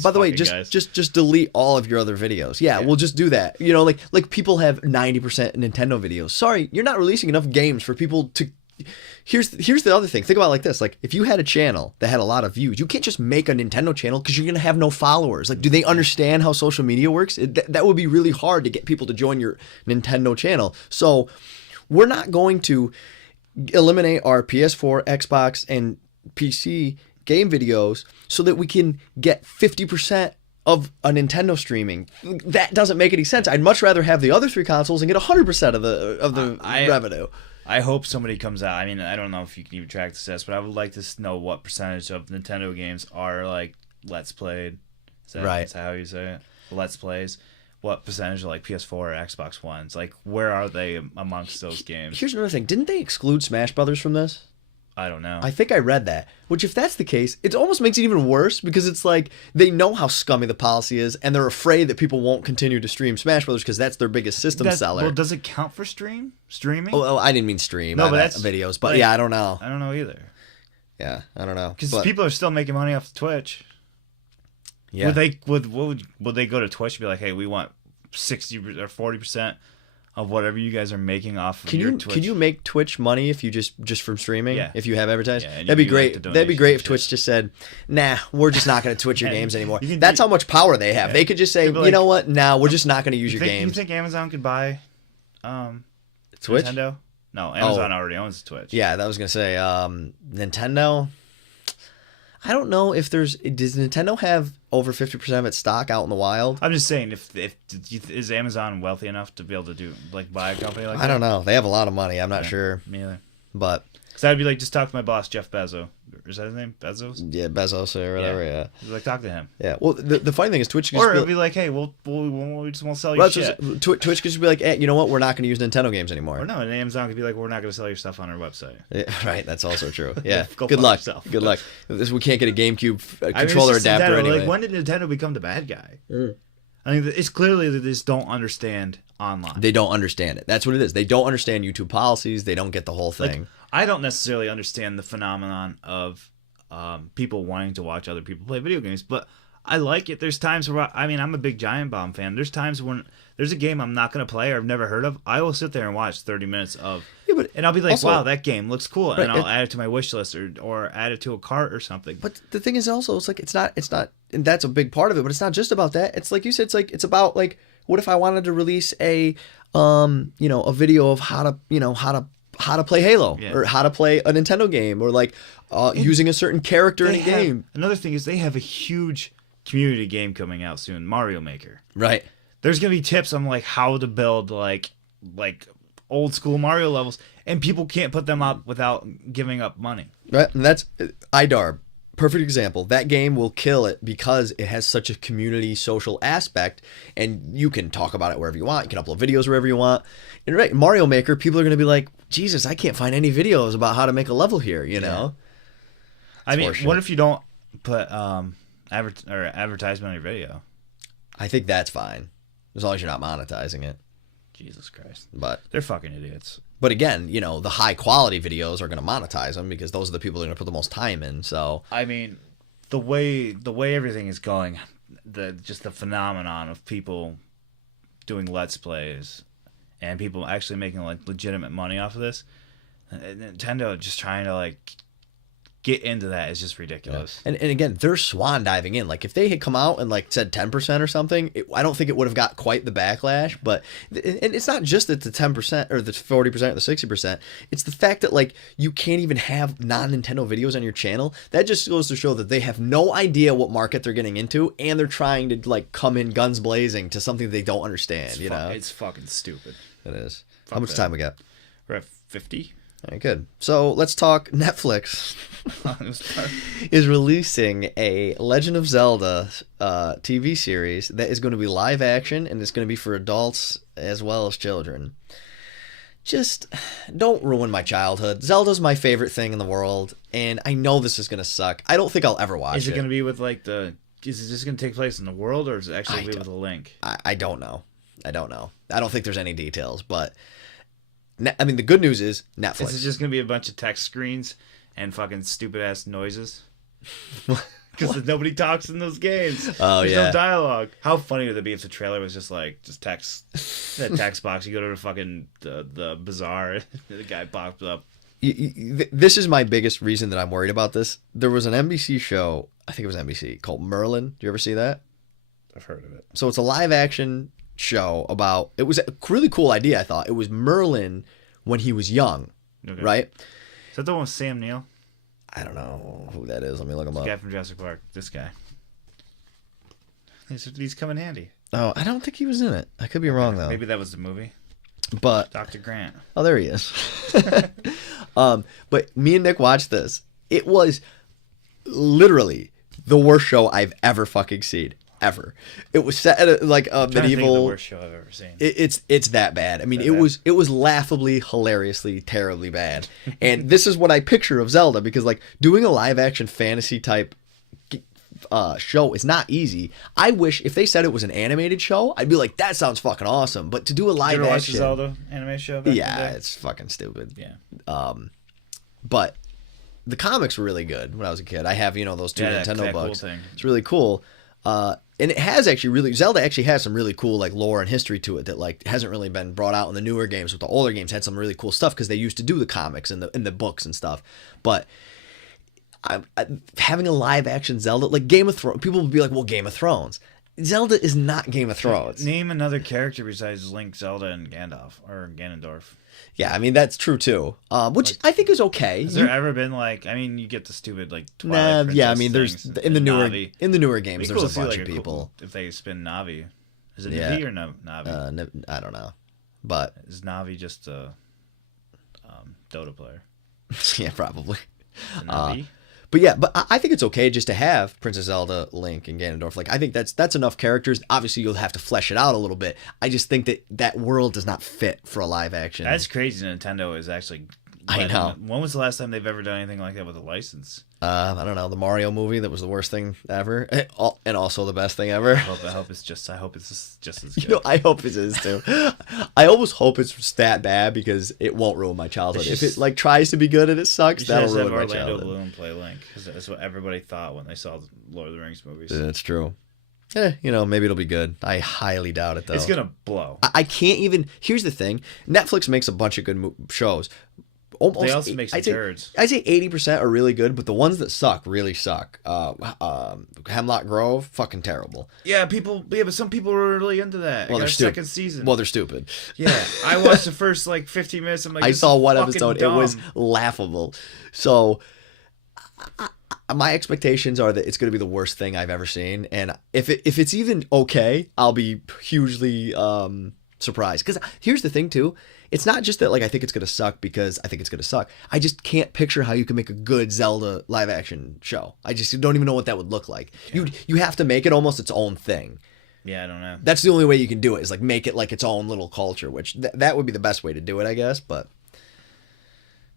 by the way, just delete all of your other videos. Yeah, we'll just do that. You know, like people have 90% Nintendo videos. Sorry, you're not releasing enough games for people to. Here's the other thing. Think about it like this. Like, if you had a channel that had a lot of views, you can't just make a Nintendo channel because you're going to have no followers. Like, do they understand how social media works? That would be really hard to get people to join your Nintendo channel. So we're not going to eliminate our PS4, Xbox, and PC game videos so that we can get 50% of a Nintendo streaming. That doesn't make any sense. I'd much rather have the other three consoles and get 100% of the revenue. I hope somebody comes out. I mean, I don't know if you can even track this, but I would like to know what percentage of Nintendo games are like Let's Played. Is that how you say it? Let's Plays. What percentage are like PS4 or Xbox Ones? Like, where are they amongst those games? Here's another thing. Didn't they exclude Smash Brothers from this? I don't know. I think I read that. Which, if that's the case, it almost makes it even worse because it's like they know how scummy the policy is, and they're afraid that people won't continue to stream Smash Brothers because that's their biggest system seller. Well, does it count for streaming? Oh, I didn't mean stream. No, but that's videos. But yeah, I don't know. I don't know either. Yeah, I don't know. Because people are still making money off Twitch. Yeah. Would they go to Twitch and be like, hey, we want 60 or 40% of whatever you guys are making off of your Twitch. Can you make Twitch money if you just from streaming? Yeah. If you have advertising? Yeah, that'd be great. That'd be great if Twitch just said, nah, we're just not going to Twitch your games anymore. That's how much power they have. They could just say, you know what? Nah, we're just not going to use your games. You think Amazon could buy Twitch? Nintendo? No, Amazon already owns Twitch. Yeah, that was going to say Nintendo. I don't know if does Nintendo have over 50% of its stock out in the wild? I'm just saying, if is Amazon wealthy enough to be able to buy a company like that? I don't know. They have a lot of money. I'm not sure. Me either. But because I'd be like, just talk to my boss, Jeff Bezos. Is that his name? Bezos? Yeah, Bezos or whatever. Yeah. Like, talk to him. Yeah. Well, the funny thing is Twitch. Or it'd be like, hey, we just won't sell your shit. Twitch could just be like, hey, you know what? We're not going to use Nintendo games anymore. Or no, and Amazon could be like, we're not going to sell your stuff on our website. Yeah, right. That's also true. Yeah. Good luck. Yourself. Good luck. We can't get a GameCube controller adapter anyway. Like, when did Nintendo become the bad guy? I mean, it's clearly that they just don't understand online. They don't understand it. That's what it is. They don't understand YouTube policies. They don't get the whole thing. Like, I don't necessarily understand the phenomenon of people wanting to watch other people play video games, but I like it. There's times where, I'm a big Giant Bomb fan. There's times when there's a game I'm not going to play or I've never heard of. I will sit there and watch 30 minutes of, and I'll be like, also, wow, that game looks cool. And I'll add it to my wish list or add it to a cart or something. But the thing is also, it's like, it's not, and that's a big part of it, but it's not just about that. It's like you said, it's about like, what if I wanted to release a video of how to play Halo or how to play a Nintendo game or like using a certain character in a game. Another thing is they have a huge community game coming out soon, Mario Maker. Right. There's going to be tips on like how to build like old school Mario levels, and people can't put them up without giving up money. Right. And that's IDARB. Perfect example. That game will kill it because it has such a community social aspect, and you can talk about it wherever you want. You can upload videos wherever you want. And right, Mario Maker, people are going to be like, Jesus, I can't find any videos about how to make a level here, you know? I mean, what if you don't put advertisement on your video? I think that's fine, as long as you're not monetizing it. Jesus Christ. But they're fucking idiots. But again, the high quality videos are going to monetize them because those are the people that are going to put the most time in. So I mean, the way everything is going, just the phenomenon of people doing Let's Plays and people actually making like legitimate money off of this, Nintendo just trying to like get into that is just ridiculous. Yeah. And again, they're swan diving in. Like if they had come out and like said 10% or something, I don't think it would have got quite the backlash. But and it's not just that the 10% or the 40% or the 60%. It's the fact that like you can't even have non-Nintendo videos on your channel. That just goes to show that they have no idea what market they're getting into, and they're trying to like come in guns blazing to something they don't understand. It's fucking stupid. It is. How much time we got? We're at 50. All right, good. So let's talk. Netflix is releasing a Legend of Zelda TV series that is going to be live action, and it's going to be for adults as well as children. Just don't ruin my childhood. Zelda's my favorite thing in the world, and I know this is going to suck. I don't think I'll ever watch it. Is it going to be with like is it just going to take place in the world, or is it actually with a Link? I don't know. I don't think there's any details, but I mean, the good news is Netflix. Is it just going to be a bunch of text screens and fucking stupid-ass noises? Because nobody talks in those games. Oh, There's no dialogue. How funny would it be if the trailer was just text? That text box. You go to the fucking the bazaar, and the guy pops up. This is my biggest reason that I'm worried about this. There was an NBC show, I think it was NBC, called Merlin. Do you ever see that? I've heard of it. So it's a live-action show about, it was a really cool idea, I thought. It was Merlin when he was young, right? Is that the one with Sam Neill? I don't know who that is. Let me look him up. The guy from Jurassic Park. This guy. He's come in handy. Oh, I don't think he was in it. I could be wrong, though. Maybe that was the movie. But Dr. Grant. Oh, there he is. But me and Nick watched this. It was literally the worst show I've ever fucking seen. Ever. It was set at a medieval. To think of the worst show I've ever seen. It's that bad. I mean, it was laughably, hilariously, terribly bad. And this is what I picture of Zelda, because like doing a live action fantasy type show is not easy. I wish if they said it was an animated show, I'd be like, that sounds fucking awesome. But to do a live action, action, watch the Zelda anime show? Yeah, it's fucking stupid. Yeah. But the comics were really good when I was a kid. I have those two Nintendo books. Cool thing. It's really cool. And it has actually Zelda actually has some really cool like lore and history to it that like hasn't really been brought out in the newer games. With the older games had some really cool stuff because they used to do the comics and the books and stuff. But having a live action Zelda like Game of Thrones, people would be like, well, Game of Thrones. Zelda is not Game of Thrones. Name another character besides Link, Zelda, and Gandalf or Ganondorf. Yeah, I mean that's true too. Which like, I think is okay. Has there ever been like? I mean, you get the stupid like Twilight Princess yeah, I mean, there's in the newer Navi. Games, there's a bunch of people. If they spin Navi, is it Navi or Navi? I don't know, but is Navi just a Dota player? Yeah, probably. Navi. But yeah, but I think it's okay just to have Princess Zelda, Link, and Ganondorf. Like I think that's enough characters. Obviously, you'll have to flesh it out a little bit. I just think that world does not fit for a live action. That's crazy. Nintendo is actually. I know. When was the last time they've ever done anything like that with a license? I don't know. The Mario movie that was the worst thing ever, and also the best thing ever. I hope it's just as good. You know, I hope it is too. I almost hope it's that bad because it won't ruin my childhood. If it like tries to be good and it sucks, that'll ruin my childhood. Orlando Bloom play Link because that's what everybody thought when they saw the Lord of the Rings movies. That's true. You know, maybe it'll be good. I highly doubt it though. It's gonna blow. I can't even. Here's the thing: Netflix makes a bunch of good shows. They also make some turds. I'd say 80% are really good, but the ones that suck really suck. Hemlock Grove, fucking terrible. Yeah, but some people were really into that. Well, they're stupid. Second season. Well, they're stupid. Yeah, I watched the first like 15 minutes. I'm like, I saw one episode. Dumb. It was laughable. So my expectations are that it's going to be the worst thing I've ever seen, and if it's even okay, I'll be hugely surprised. Because here's the thing too. It's not just that like I think it's gonna suck because I think it's gonna suck. I just can't picture how you can make a good Zelda live action show. I just don't even know what that would look like. Yeah. You have to make it almost its own thing. Yeah, I don't know. That's the only way you can do it is like make it like its own little culture, which that would be the best way to do it, I guess. But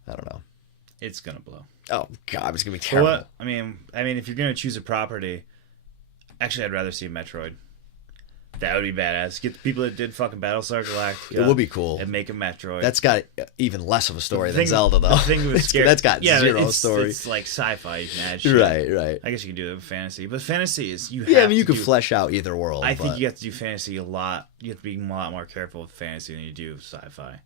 I don't know. It's gonna blow. Oh God, it's gonna be terrible. Well, I mean, if you're gonna choose a property, actually, I'd rather see Metroid. That would be badass. Get the people that did fucking Battlestar Galactica. It would be cool. And make a Metroid. That's got even less of a story than Zelda, though. The thing was scary. That's got zero story. It's like sci-fi. You can add shit. Right. I guess you can do it with fantasy. But fantasy is... you could flesh out either world. I think you have to do fantasy a lot. You have to be a lot more careful with fantasy than you do sci-fi.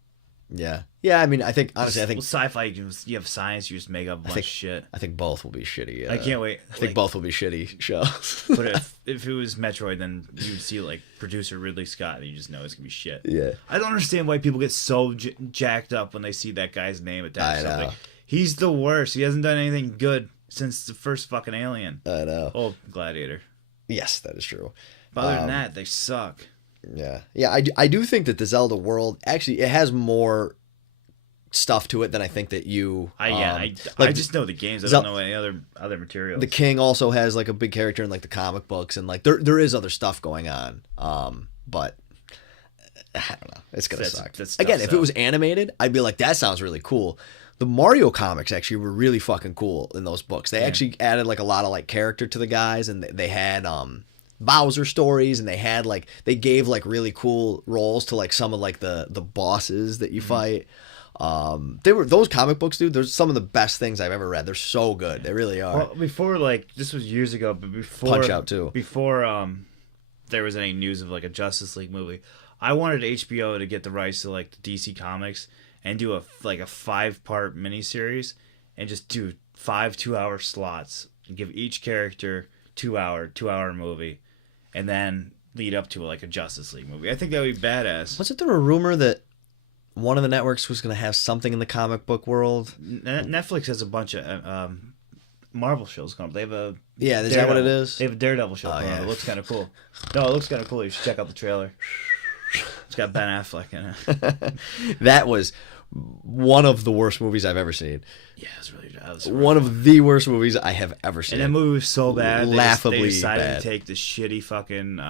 Yeah. I mean, I think honestly, sci-fi. You have science. You just make up a bunch of shit. I think both will be shitty. I can't wait. I think both will be shitty shows. But if it was Metroid, then you'd see like producer Ridley Scott, and you just know it's gonna be shit. Yeah. I don't understand why people get so jacked up when they see that guy's name attached to something. He's the worst. He hasn't done anything good since the first fucking Alien. I know. Oh, Gladiator. Yes, that is true. But other than that, they suck. Yeah. I do think that the Zelda world actually it has more stuff to it than I think that you. I just know the games. I don't know any other materials. The King also has like a big character in like the comic books, and like there is other stuff going on. But I don't know. It's gonna suck. Again, if it was animated, I'd be like, that sounds really cool. The Mario comics actually were really fucking cool in those books. They actually added like a lot of like character to the guys, and they had Bowser stories, and they gave like really cool roles to like some of like the bosses that you fight. Those comic books, dude. They're some of the best things I've ever read. They're so good. They really are. Well, before like this was years ago, but before Punch Out too. Before there was any news of like a Justice League movie, I wanted HBO to get the rights to like the DC comics and do a 5-part miniseries and just do 5 2-hour slots and give each character 2-hour movie, and then lead up to like a Justice League movie. I think that would be badass. Wasn't there a rumor that one of the networks was going to have something in the comic book world? Netflix has a bunch of Marvel shows coming up. They have a is that what it is? They have a Daredevil show coming up. It looks kind of cool. No, it looks kind of cool. You should check out the trailer. It's got Ben Affleck in it. That was one of the worst movies I've ever seen. Yeah, it was really one of the worst movies I have ever seen. And that movie was so bad. Laughably they decided bad. to take the shitty fucking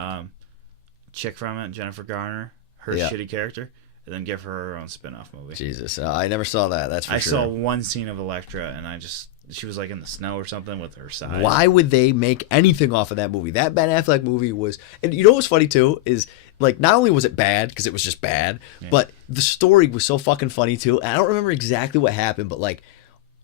chick from it, Jennifer Garner, her shitty character, and then give her own spin-off movie. Jesus, I never saw that. That's for sure. I saw one scene of Elektra, and she was like in the snow or something with her side. Why would they make anything off of that movie? That Ben Affleck movie was, and you know what's funny too is like not only was it bad because it was just bad, but the story was so fucking funny too. And I don't remember exactly what happened, but like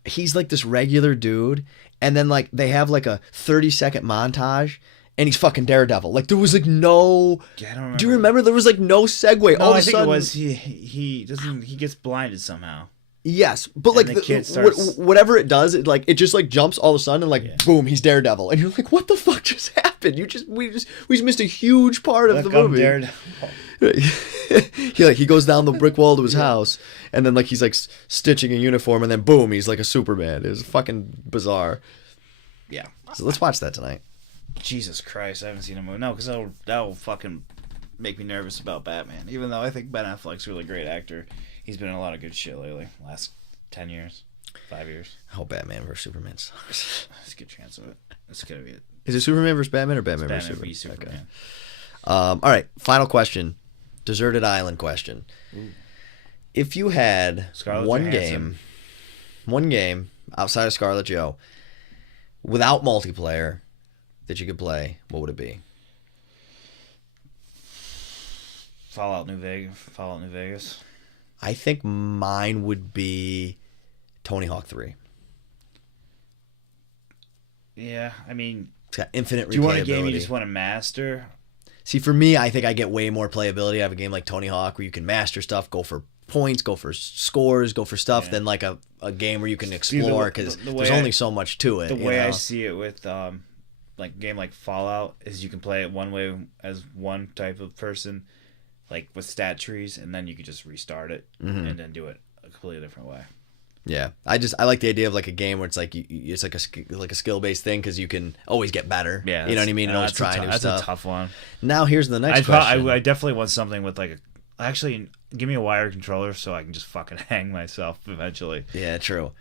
he's like this regular dude, and then like they have like a 30-second montage. and he's fucking Daredevil. Like there was like no. Yeah, I don't remember. Do you remember there was like no segue? No, All of I a think sudden, it was he gets blinded somehow. Yes, but like the kid starts... whatever it does, it just like jumps all of a sudden and like boom, he's Daredevil, and you're like, what the fuck just happened? We just missed a huge part of the movie. He goes down the brick wall to his house, and then like he's like stitching a uniform, and then boom, he's like a Superman. It's fucking bizarre. Yeah. So let's watch that tonight. Jesus Christ, I haven't seen a movie. No, because that'll fucking make me nervous about Batman. Even though I think Ben Affleck's a really great actor. He's been in a lot of good shit lately. Last 10 years. 5 years. Oh, Batman vs. Superman sucks. There's a good chance of it. That's gonna be it. Is it Superman vs. Batman or Batman vs. Superman? Superman. Okay. All right, final question. Deserted Island question. Ooh. If you had Scarlett one Johansson. game outside of Scarlet Joe, without multiplayer, that you could play, what would it be? Fallout New Vegas. I think mine would be Tony Hawk 3. Yeah, I mean... It's got infinite replayability. Do you want a game you just want to master? See, for me, I think I get way more playability. I have a game like Tony Hawk where you can master stuff, go for points, go for scores, go for stuff, than like a game where you can explore, because there's only so much to it. The way I see it with like a game like Fallout is you can play it one way as one type of person, like with stat trees, and then you could just restart it and then do it a completely different way. Yeah, I like the idea of like a game where it's like it's like a skill based thing, because you can always get better. Yeah, you know what I mean. And always try new stuff. That's a tough one. Now here's the next question. I definitely want something with like actually give me a wired controller so I can just fucking hang myself eventually. Yeah, true.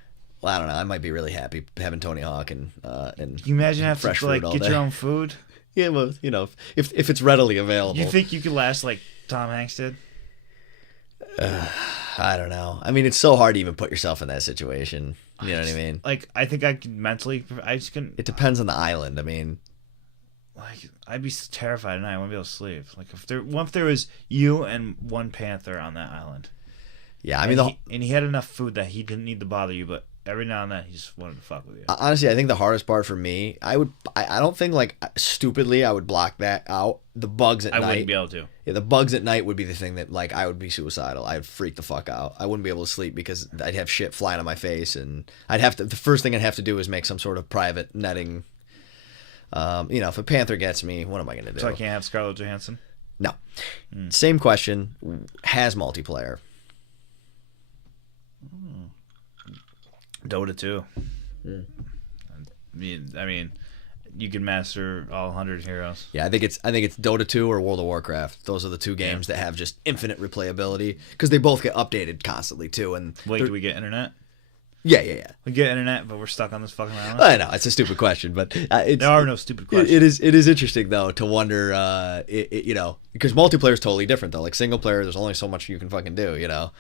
Well, I don't know. I might be really happy having Tony Hawk and Can you imagine having to like get your own food? Yeah, well, you know, if it's readily available. You think you could last like Tom Hanks did? I don't know. I mean, it's so hard to even put yourself in that situation. You know what I mean? Like, I think I could mentally. I just couldn't. It depends on the island. I mean, like, I'd be terrified at night. I wouldn't be able to sleep. Like, if there was you and one panther on that island. Yeah, I mean, and he had enough food that he didn't need to bother you, but every now and then he just wanted to fuck with you. Honestly, I think the hardest part for me, I don't think like stupidly I would block that out. The bugs at night. I wouldn't be able to. Yeah, the bugs at night would be the thing that like I would be suicidal. I'd freak the fuck out. I wouldn't be able to sleep because I'd have shit flying on my face, and the first thing I'd have to do is make some sort of private netting. You know, if a panther gets me, what am I gonna do? So I can't have Scarlett Johansson? No. Same question. Has multiplayer. Dota 2. I mean, you can master all 100 heroes. Yeah, I think it's Dota 2 or World of Warcraft. Those are the two games that have just infinite replayability, because they both get updated constantly too. And wait, do we get internet? Yeah. We get internet, but we're stuck on this fucking island. I know it's a stupid question, but there are no stupid questions. It is interesting though to wonder, you know, because multiplayer is totally different though. Like single player, there's only so much you can fucking do, you know.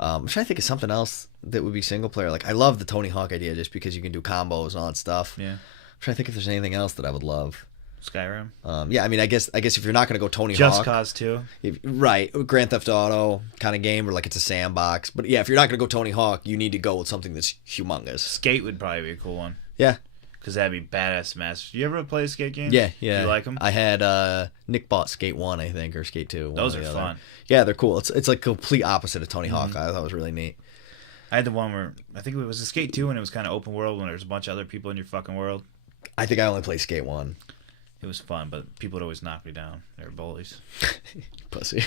I'm trying to think of something else that would be single player. Like I love the Tony Hawk idea just because you can do combos and all that stuff. Yeah. I'm trying to think if there's anything else that I would love. Skyrim. Yeah, I mean, I guess if you're not gonna go Tony Hawk, Just Cause 2. Right, Grand Theft Auto kind of game where like it's a sandbox. But yeah, if you're not gonna go Tony Hawk, you need to go with something that's humongous. Skate would probably be a cool one. Yeah. Because that'd be badass master. You ever play a skate game? Yeah. Do you like them? I had Nick bought Skate 1, I think, or Skate 2. Those are fun. Yeah, they're cool. It's like complete opposite of Tony Hawk. I thought it was really neat. I had the one where I think it was a Skate 2 and it was kind of open world when there was a bunch of other people in your fucking world. I think I only played Skate 1. It was fun, but people would always knock me down. They were bullies. Pussy.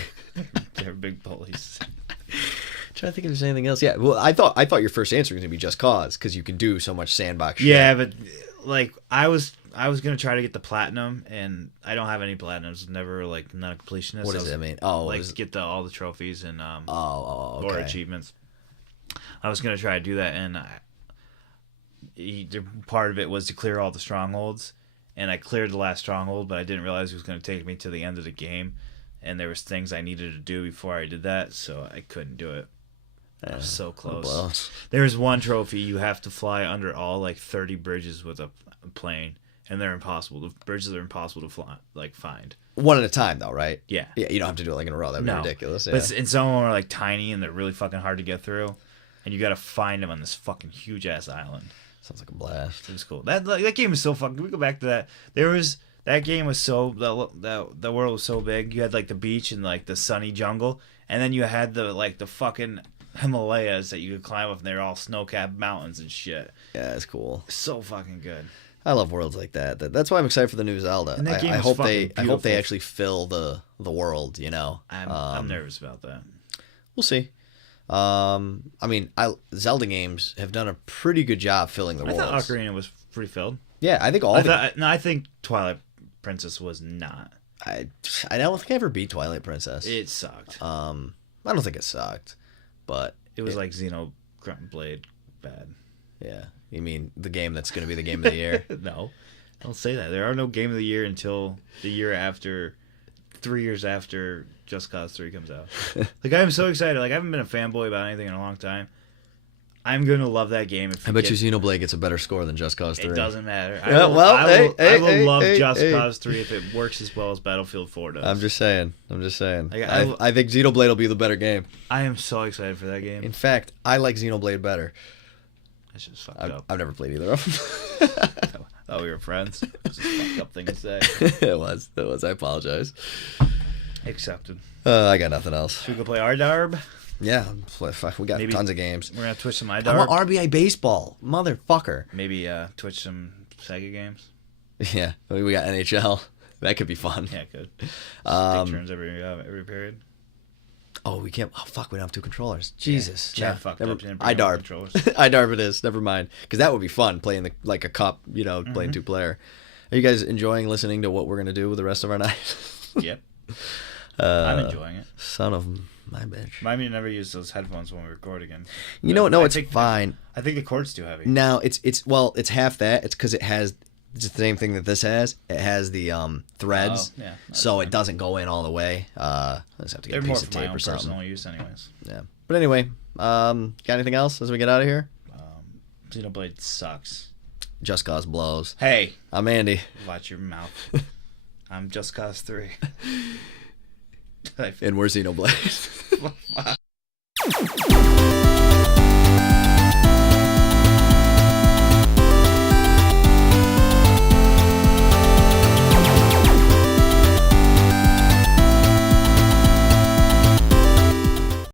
They were big bullies. Trying to think if there's anything else. Yeah, well, I thought your first answer was gonna be Just Cause because you can do so much sandbox shit. Yeah, but like I was gonna try to get the platinum, and I don't have any platinums. Never like not a completionist. What does that mean? Oh, like get all the trophies and okay. or achievements. I was gonna try to do that, and part of it was to clear all the strongholds, and I cleared the last stronghold, but I didn't realize it was gonna take me to the end of the game, and there was things I needed to do before I did that, so I couldn't do it. I was so close. Well. There's one trophy you have to fly under all like 30 bridges with a plane, and they're impossible. The bridges are impossible to fly, like find. One at a time, though, right? Yeah. Yeah, you don't have to do it like in a row. That'd be ridiculous. Yeah. But some of them are like tiny and they're really fucking hard to get through, and you got to find them on this fucking huge ass island. Sounds like a blast. It was cool. That game is so fucking. Can we go back to that? There was That game was so the world was so big. You had like the beach and like the sunny jungle, and then you had the fucking Himalayas that you could climb up, and they're all snow-capped mountains and shit. Yeah, it's cool. So fucking good. I love worlds like that. That's why I'm excited for the new Zelda. And that game I hope beautiful. I hope they actually fill the world. You know, I'm nervous about that. We'll see. I mean, Zelda games have done a pretty good job filling the world. I thought Ocarina was pretty filled. Yeah, I think I think Twilight Princess was not. I don't think I ever beat Twilight Princess. It sucked. I don't think it sucked, but it was like Xenoblade bad. Yeah, you mean the game that's going to be the game of the year? No, don't say that. There are no game of the year until the year after, 3 years after Just Cause 3 comes out. Like, I'm so excited. Like, I haven't been a fanboy about anything in a long time. I'm gonna love that game. I bet you Xenoblade gets a better score than Just Cause 3. It doesn't matter. I will love Just Cause 3 if it works as well as Battlefield 4 does. I'm just saying. Like, I think Xenoblade will be the better game. I am so excited for that game. In fact, I like Xenoblade better. That's just fucked up. I've never played either of them. Oh, we were friends? That's a fucked up thing to say. It was. I apologize. Accepted. I got nothing else. Should we go play IDARB? Yeah, we got tons of games. We're gonna Twitch some IDARB. I want RBI baseball, motherfucker. Maybe Twitch some Sega games. Yeah, we got NHL. That could be fun. Yeah, it could. Take turns every period. Oh, we can't. Oh, fuck, we don't have 2 controllers. Jesus. Yeah, fucked up. IDARB. IDARB it is. Never mind. Because that would be fun, playing like a cup, playing 2-player. Are you guys enjoying listening to what we're going to do with the rest of our night? Yep. I'm enjoying it. Son of my bitch. Remind me to never use those headphones when we record again. You know what? No, it's fine. I think the cord's too heavy. No, it's half that. It's because it's the same thing that this has. It has the threads, so fine. It doesn't go in all the way. I just have to get a piece of tape or something. Personal use, anyways. Yeah, but anyway, got anything else as we get out of here? Xenoblade sucks. Just Cause blows. Hey, I'm Andy. Watch your mouth. I'm Just Cause 3. And we're Xenoblade.